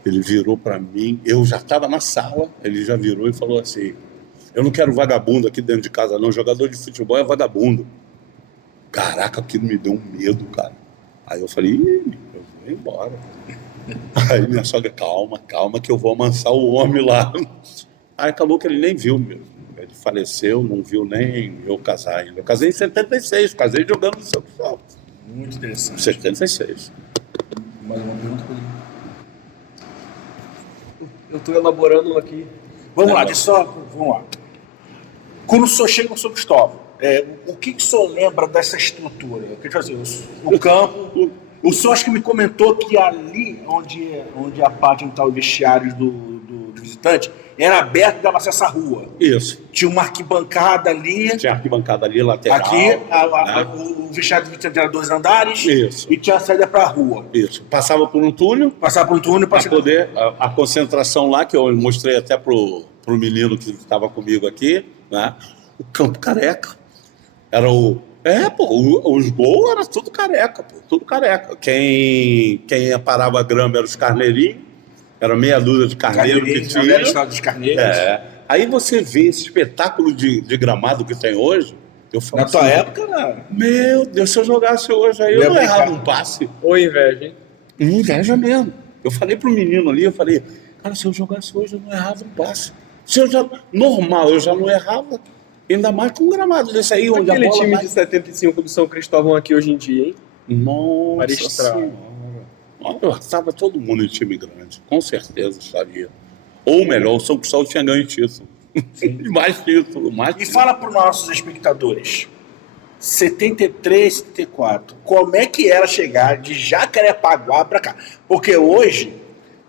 ele virou para mim, eu já estava na sala, ele já virou e falou assim, eu não quero vagabundo aqui dentro de casa não, jogador de futebol é vagabundo. Caraca, aquilo me deu um medo, cara. Aí eu falei, eu vou embora. Aí minha sogra, calma, que eu vou amansar o homem lá. Aí acabou que ele nem viu mesmo. Ele faleceu, não viu nem eu casar ainda. Eu casei em 76, casei jogando no seu pessoal. Muito interessante. 76. Mais uma pergunta, Pedrinho? Eu estou elaborando aqui. Vamos lá, vamos lá. Quando o senhor chega no São Cristóvão, o que o senhor lembra dessa estrutura? Eu queria dizer, o campo. O senhor acho que me comentou que ali, onde a parte onde está o vestiário do visitante, era aberto e dava acesso à rua. Isso. Tinha uma arquibancada ali. Tinha arquibancada ali, lateral. Aqui, né? o vestiário do visitante era 2 andares. Isso. E tinha a saída para a rua. Isso. Passava por um túnel. Passava por um túnel para poder. A concentração lá, que eu mostrei até pro menino que estava comigo aqui, né? O campo careca. Era os gols era tudo careca, pô, tudo careca. Quem parava a grama eram os carneirinhos, era meia dúzia de carneiro que tinha. Dos carneiros. Aí você vê esse espetáculo de gramado que tem hoje. Eu falo na tua época, não. Meu Deus, se eu jogasse hoje aí, eu não errava um passe. Ou inveja, hein? Inveja mesmo. Eu falei pro menino ali, cara, se eu jogasse hoje, eu não errava um passe. Normal, eu já não errava. Ainda mais com um gramado desse aí, onde aquele a bola time vai... de 75 do São Cristóvão aqui hoje em dia, hein? Nossa Senhora. Estava todo mundo em time grande, com certeza estaria. Ou melhor, o São Cristóvão tinha ganho título. mais título. E fala para os nossos espectadores, 73, 74, como é que era chegar de Jacarepaguá para cá? Porque hoje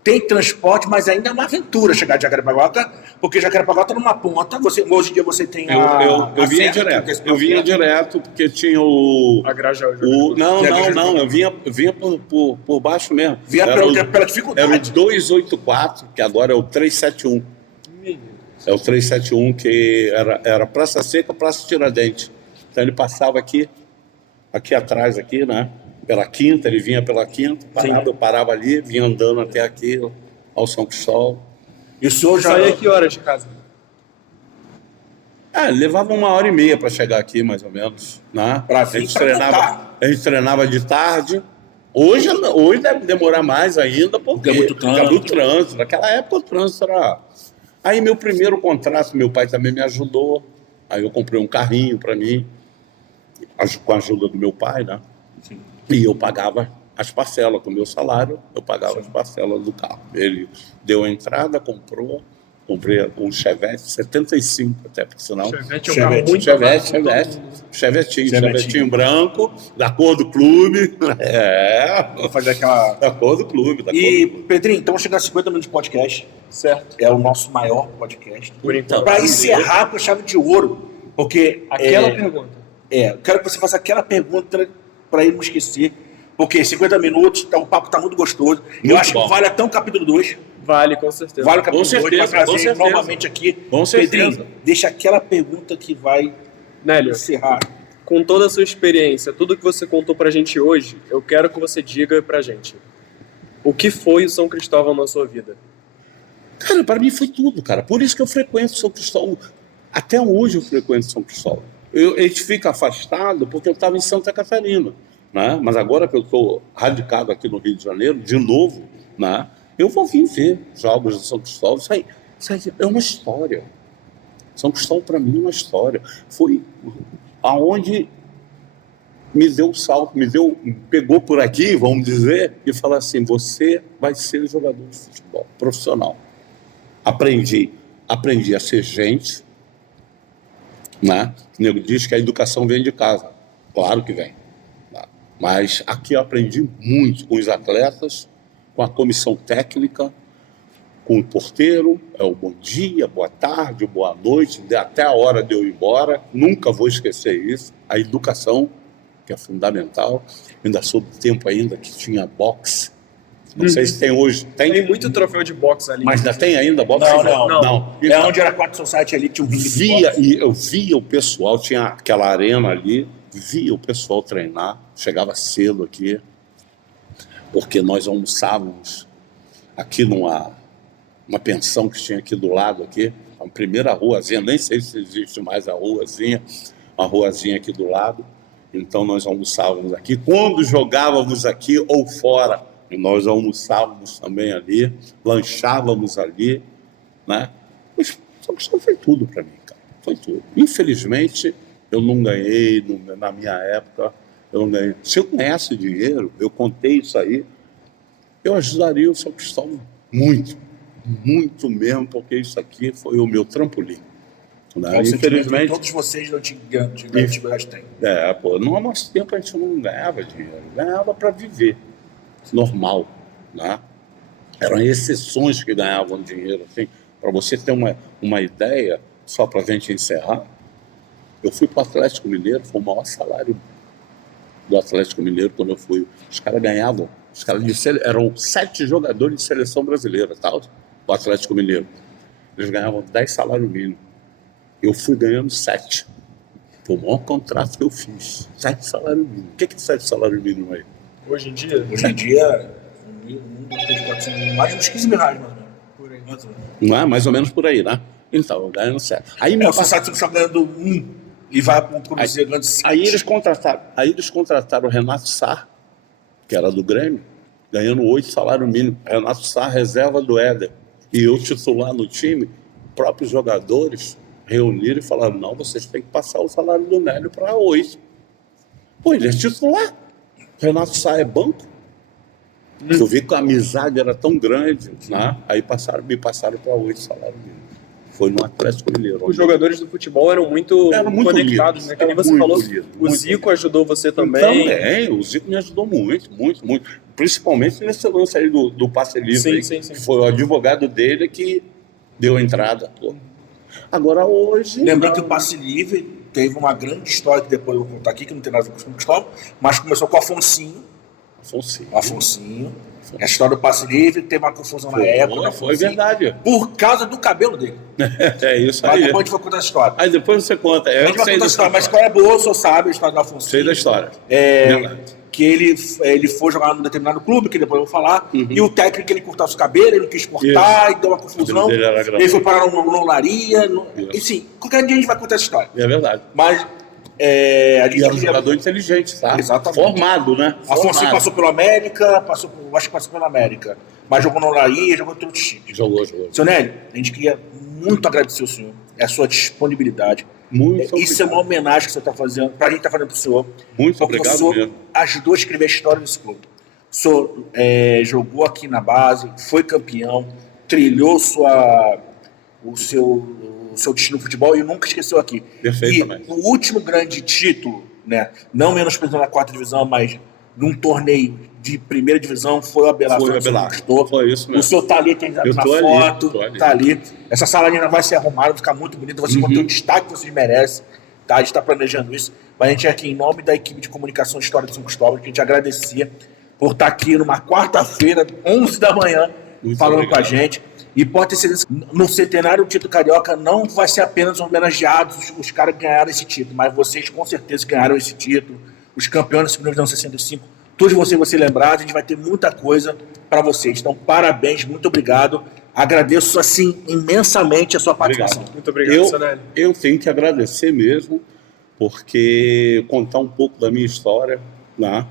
tem transporte, mas ainda é uma aventura chegar de Jacarepaguá, porque Jacarepaguá está numa ponta, hoje em dia você tem eu vinha direto. Eu vinha direto porque tinha o... A Grajaú. Não, eu vinha por baixo mesmo. Vinha pela dificuldade. Era o 284, que agora é o 371. É o 371, que era Praça Seca, Praça Tiradentes. Então ele passava aqui atrás, aqui, né? Pela Quinta, ele vinha pela Quinta, eu parava ali, vinha andando até aqui, ao São Cristóvão. E o senhor já... Saía que horas de casa? Levava 1h30 para chegar aqui, mais ou menos. Né? A gente treinava de tarde. Hoje deve demorar mais ainda, porque é muito trânsito. Naquela época o trânsito era... Aí meu primeiro contrato, meu pai também me ajudou. Aí eu comprei um carrinho para mim, com a ajuda do meu pai, né? Sim. E eu pagava as parcelas, com o meu salário, eu pagava as parcelas do carro. Ele deu a entrada, comprei um Chevette 75, até porque senão... Chevetinho branco, da cor do clube. Vou fazer aquela... Da cor do clube. Pedrinho, então vamos chegar a 50 minutos de podcast. Certo. É o nosso maior podcast. Então, para encerrar com a chave de ouro, porque... Aquela pergunta. Eu quero que você faça aquela pergunta para ele não esquecer, porque 50 minutos, o papo está muito gostoso. Eu acho que vale até um capítulo 2. Vale, com certeza. Vale o capítulo 2, para trazer novamente aqui. Com certeza. Pedrinho, deixa aquela pergunta que vai encerrar. Com toda a sua experiência, tudo que você contou pra gente hoje, eu quero que você diga pra gente o que foi o São Cristóvão na sua vida. Cara, para mim foi tudo, cara. Por isso que eu frequento São Cristóvão. Até hoje eu frequento São Cristóvão. A gente fica afastado porque eu estava em Santa Catarina, né? Mas agora que eu estou radicado aqui no Rio de Janeiro, de novo, né? Eu vou vir ver jogos de São Cristóvão. Isso aí é uma história. São Cristóvão, para mim, é uma história. Foi aonde me deu o salto, pegou por aqui, vamos dizer, e falou assim, você vai ser jogador de futebol profissional. Aprendi a ser gente, né? O nego diz que a educação vem de casa. Claro que vem. Né? Mas aqui eu aprendi muito com os atletas, com a comissão técnica, com o porteiro, o bom dia, boa tarde, boa noite, até a hora de eu ir embora. Nunca vou esquecer isso. A educação que é fundamental. Ainda sou do tempo ainda que tinha boxe. Não sei se tem hoje. Tem muito troféu de boxe ali. Mas ainda tem ainda boxe? Não. É Então, onde era 4 Society ali, tinha um ringue de boxe. e eu via o pessoal, tinha aquela arena ali, via o pessoal treinar, chegava cedo aqui, porque nós almoçávamos aqui numa pensão que tinha aqui do lado, aqui, a primeira ruazinha, nem sei se existe mais a ruazinha aqui do lado. Então nós almoçávamos aqui. Quando jogávamos aqui ou fora, nós almoçávamos também ali, lanchávamos ali, né? Mas São Cristóvão foi tudo para mim, cara. Foi tudo. Infelizmente, eu não ganhei, na minha época, eu não ganhei. Se eu ganhasse dinheiro, eu contei isso aí, eu ajudaria o São Cristóvão muito, muito mesmo, porque isso aqui foi o meu trampolim. Né? Infelizmente, todos vocês não têm têm. No nosso tempo a gente não ganhava dinheiro, ganhava para viver, normal, né? Eram exceções que ganhavam dinheiro, assim. Para você ter uma ideia, só para a gente encerrar, eu fui para o Atlético Mineiro, foi o maior salário do Atlético Mineiro quando eu fui. Os caras ganhavam, eram 7 jogadores de seleção brasileira, tá? O Atlético Mineiro. Eles ganhavam 10 salários mínimos. Eu fui ganhando 7. Foi o maior contrato que eu fiz. 7 salários mínimos. O que é 7 salários mínimos aí? Hoje em dia, mais uns 15 mil reais, mais ou menos. por aí. Não é? Mais ou menos por aí, né? Então, eu ganhando 7. Aí O Society está ganhando 1 e vai para o Cruzeiro ganhando 7. Aí eles contrataram o Renato Sá, que era do Grêmio, ganhando 8 salários mínimos. Renato Sá, reserva do Éder. E eu titular no time, próprios jogadores reuniram e falaram, não, vocês têm que passar o salário do Nélio para 8. Pô, ele é titular. Renato Sá é banco. Eu vi que a amizade era tão grande, né? Aí me passaram para 8 salários mínimos. Foi no Atlético Mineiro. Os jogadores do futebol eram muito conectados, né? Que nem você falou, o Zico ajudou você também. Também, o Zico me ajudou muito, muito, muito. Principalmente nesse lance aí do passe livre. Sim. Que foi o advogado dele que deu a entrada. Pô. Agora hoje... Lembrando que o passe livre teve uma grande história que depois eu vou contar aqui, que não tem nada a ver com o São Cristóvão, mas começou com o Afonsinho. A história do passe livre teve uma confusão na época. Foi verdade. Por causa do cabelo dele. É isso aí. Mas depois a gente vai contar a história. Aí depois você conta. A gente vai contar a história, mas qual é boa, o senhor sabe a história do Afonso. Sei da história. Que ele foi jogar num determinado clube, que depois eu vou falar, e o técnico ele cortava os cabelos, ele não quis cortar, e deu uma confusão. Ele foi parar numa olaria. Enfim, qualquer dia a gente vai contar essa história. É verdade. Mas e era um jogador inteligente, tá? Exatamente. Formado, né? Afonso passou pelo América, acho que passou pelo América, mas jogou na Olaria, jogou em outros times. Jogou. Seu Nélio, a gente queria muito agradecer ao senhor, a sua disponibilidade. Isso é uma homenagem que você está fazendo, pra gente tá fazendo pro senhor. Muito obrigado o senhor mesmo. ajudou a escrever a história desse clube. O senhor jogou aqui na base, foi campeão, trilhou o seu destino no futebol e nunca esqueceu aqui. Perfeitamente. E o último grande título, né, não menosprezando a 4ª divisão, mas num torneio de 1ª divisão, foi o Abelardo. Foi isso mesmo. O senhor tá ali, tem na foto, tá ali. Essa sala ainda vai ser arrumada, vai ficar muito bonita, você vai ter o destaque que vocês merecem. Tá? A gente está planejando isso. Mas a gente é aqui em nome da equipe de comunicação e história de São Cristóvão, que a gente agradecia por estar aqui numa quarta-feira, 11 da manhã, falando com a gente. E pode ter certeza que no centenário do título carioca não vai ser apenas homenageados os caras que ganharam esse título, mas vocês com certeza ganharam esse título, os campeões da segunda divisão 65, todos vocês vão ser lembrados, a gente vai ter muita coisa para vocês. Então, parabéns, muito obrigado. Agradeço, assim, imensamente a sua participação. Muito obrigado, Sonélio. Eu tenho que agradecer mesmo, porque contar um pouco da minha história, né?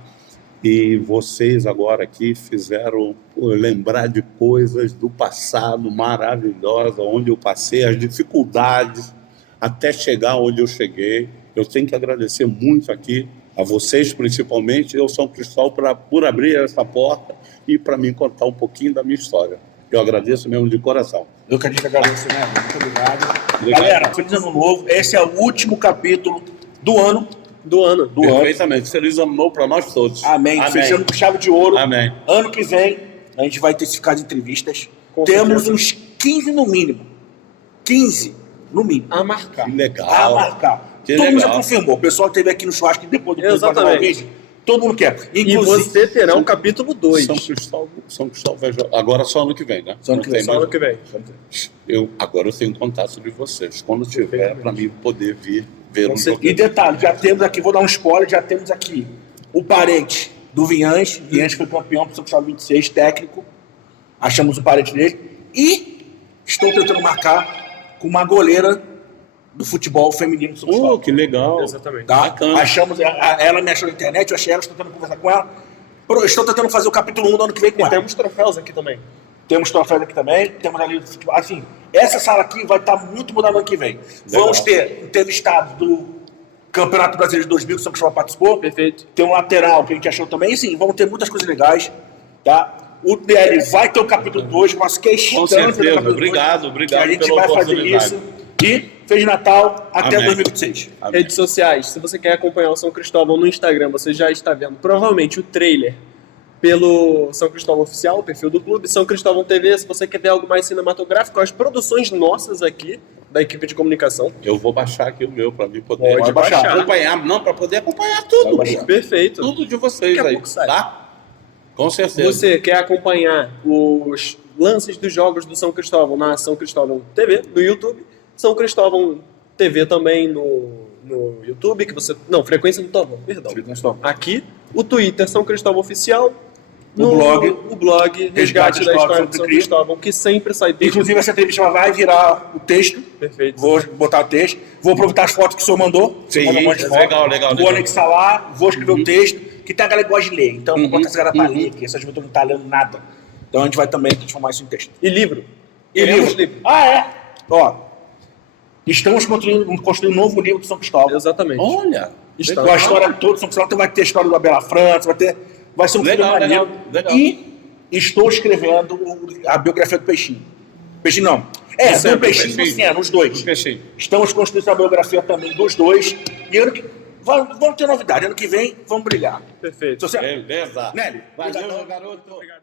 E vocês agora aqui fizeram lembrar de coisas do passado maravilhosas, onde eu passei, as dificuldades, até chegar onde eu cheguei. Eu tenho que agradecer muito aqui, a vocês principalmente, eu São Cristóvão, por abrir essa porta e para mim contar um pouquinho da minha história. Eu agradeço mesmo de coração. Eu que a gente agradece, né? Muito obrigado. Galera, feliz ano novo. Esse é o último capítulo do ano. Perfeitamente. Feliz ano novo para nós todos. Amém. Fechando com chave de ouro. Amém. Ano que vem, a gente vai intensificar as entrevistas. Temos uns 15 no mínimo. 15 no mínimo. A marcar. Legal. A marcar. Que todo mundo já legal. confirmou. O pessoal esteve aqui no churrasco depois do Exatamente. vídeo. Todo mundo quer. E você terá um capítulo 2. São Cristóvão vai jogar. Agora só ano que vem, né? Só ano que vem. Só ano que vem. Agora eu tenho contato de vocês. Quando tiver, para mim poder vir ver um jogo. E detalhe, já temos aqui, vou dar um spoiler, já temos aqui o parente do Vinhães. Vinhães foi campeão do São Cristóvão 26, técnico. Achamos o parente dele. E estou tentando marcar com uma goleira do futebol feminino do São Cristóvão. Que legal. Exatamente. Tá? Bacana. Achamos, ela me achou na internet, eu achei ela, estou tentando conversar com ela. Estou tentando fazer o capítulo 1 do ano que vem com E ela. temos troféus aqui também. Temos troféus aqui também, temos ali do futebol. Assim, essa sala aqui vai estar muito mudada no ano que vem. Legal. Vamos ter entrevistados do Campeonato Brasileiro de 2000, que o São Cristóvão participou. Perfeito. Tem um lateral que a gente achou também. E sim, vamos ter muitas coisas legais. Tá? O DL vai ter o capítulo 2, mas questão Com de ter o certeza. capítulo Obrigado, 2, obrigado que a gente pela vai fazer oportunidade. isso. E Feliz Natal até Amém. 2026. Amém. Redes sociais. Se você quer acompanhar o São Cristóvão no Instagram, você já está vendo provavelmente o trailer pelo São Cristóvão Oficial, o perfil do clube, São Cristóvão TV. Se você quer ver algo mais cinematográfico, as produções nossas aqui, da equipe de comunicação. Eu vou baixar aqui o meu para mim poder Pode baixar. acompanhar, não, para poder acompanhar tudo. Vai baixar. Perfeito. Tudo de vocês Daqui a aí, pouco sai. tá? Com certeza. Você quer acompanhar os lances dos jogos do São Cristóvão na São Cristóvão TV, no YouTube. São Cristóvão TV também no YouTube, que você... Não, Frequência do Tovão, perdão. Aqui, o Twitter São Cristóvão Oficial. O blog Resgate da História de São Cristóvão, que sempre sai texto. Inclusive, essa entrevista vai virar o texto. Perfeito. Vou botar o texto. Vou aproveitar as fotos que o senhor mandou. Sim, Mandou um monte de foto. legal. Vou anexar lá, vou escrever o texto, que tem a galera que gosta de ler. Então, vou botar essa galera pra ler, que essa juventude não tá lendo nada. Então, a gente vai também transformar isso em texto. E livro. E Queremos livro. Ah, é? Ó, estamos construindo um novo livro do São Cristóvão. Exatamente. Olha, Está. Com a história toda do São Cristóvão. Então, vai ter a história do Abela França, vai ser um filme Legal, maneiro. legal. E estou escrevendo a biografia do Peixinho. Peixinho não. Do Peixinho e do Senna, os dois. Peixinho. Estamos construindo a biografia também dos dois. E ano que vamos ter novidade. Ano que vem, vamos brilhar. Perfeito. Se você... Beleza. Nélio, Valeu, obrigado. meu garoto. Obrigado.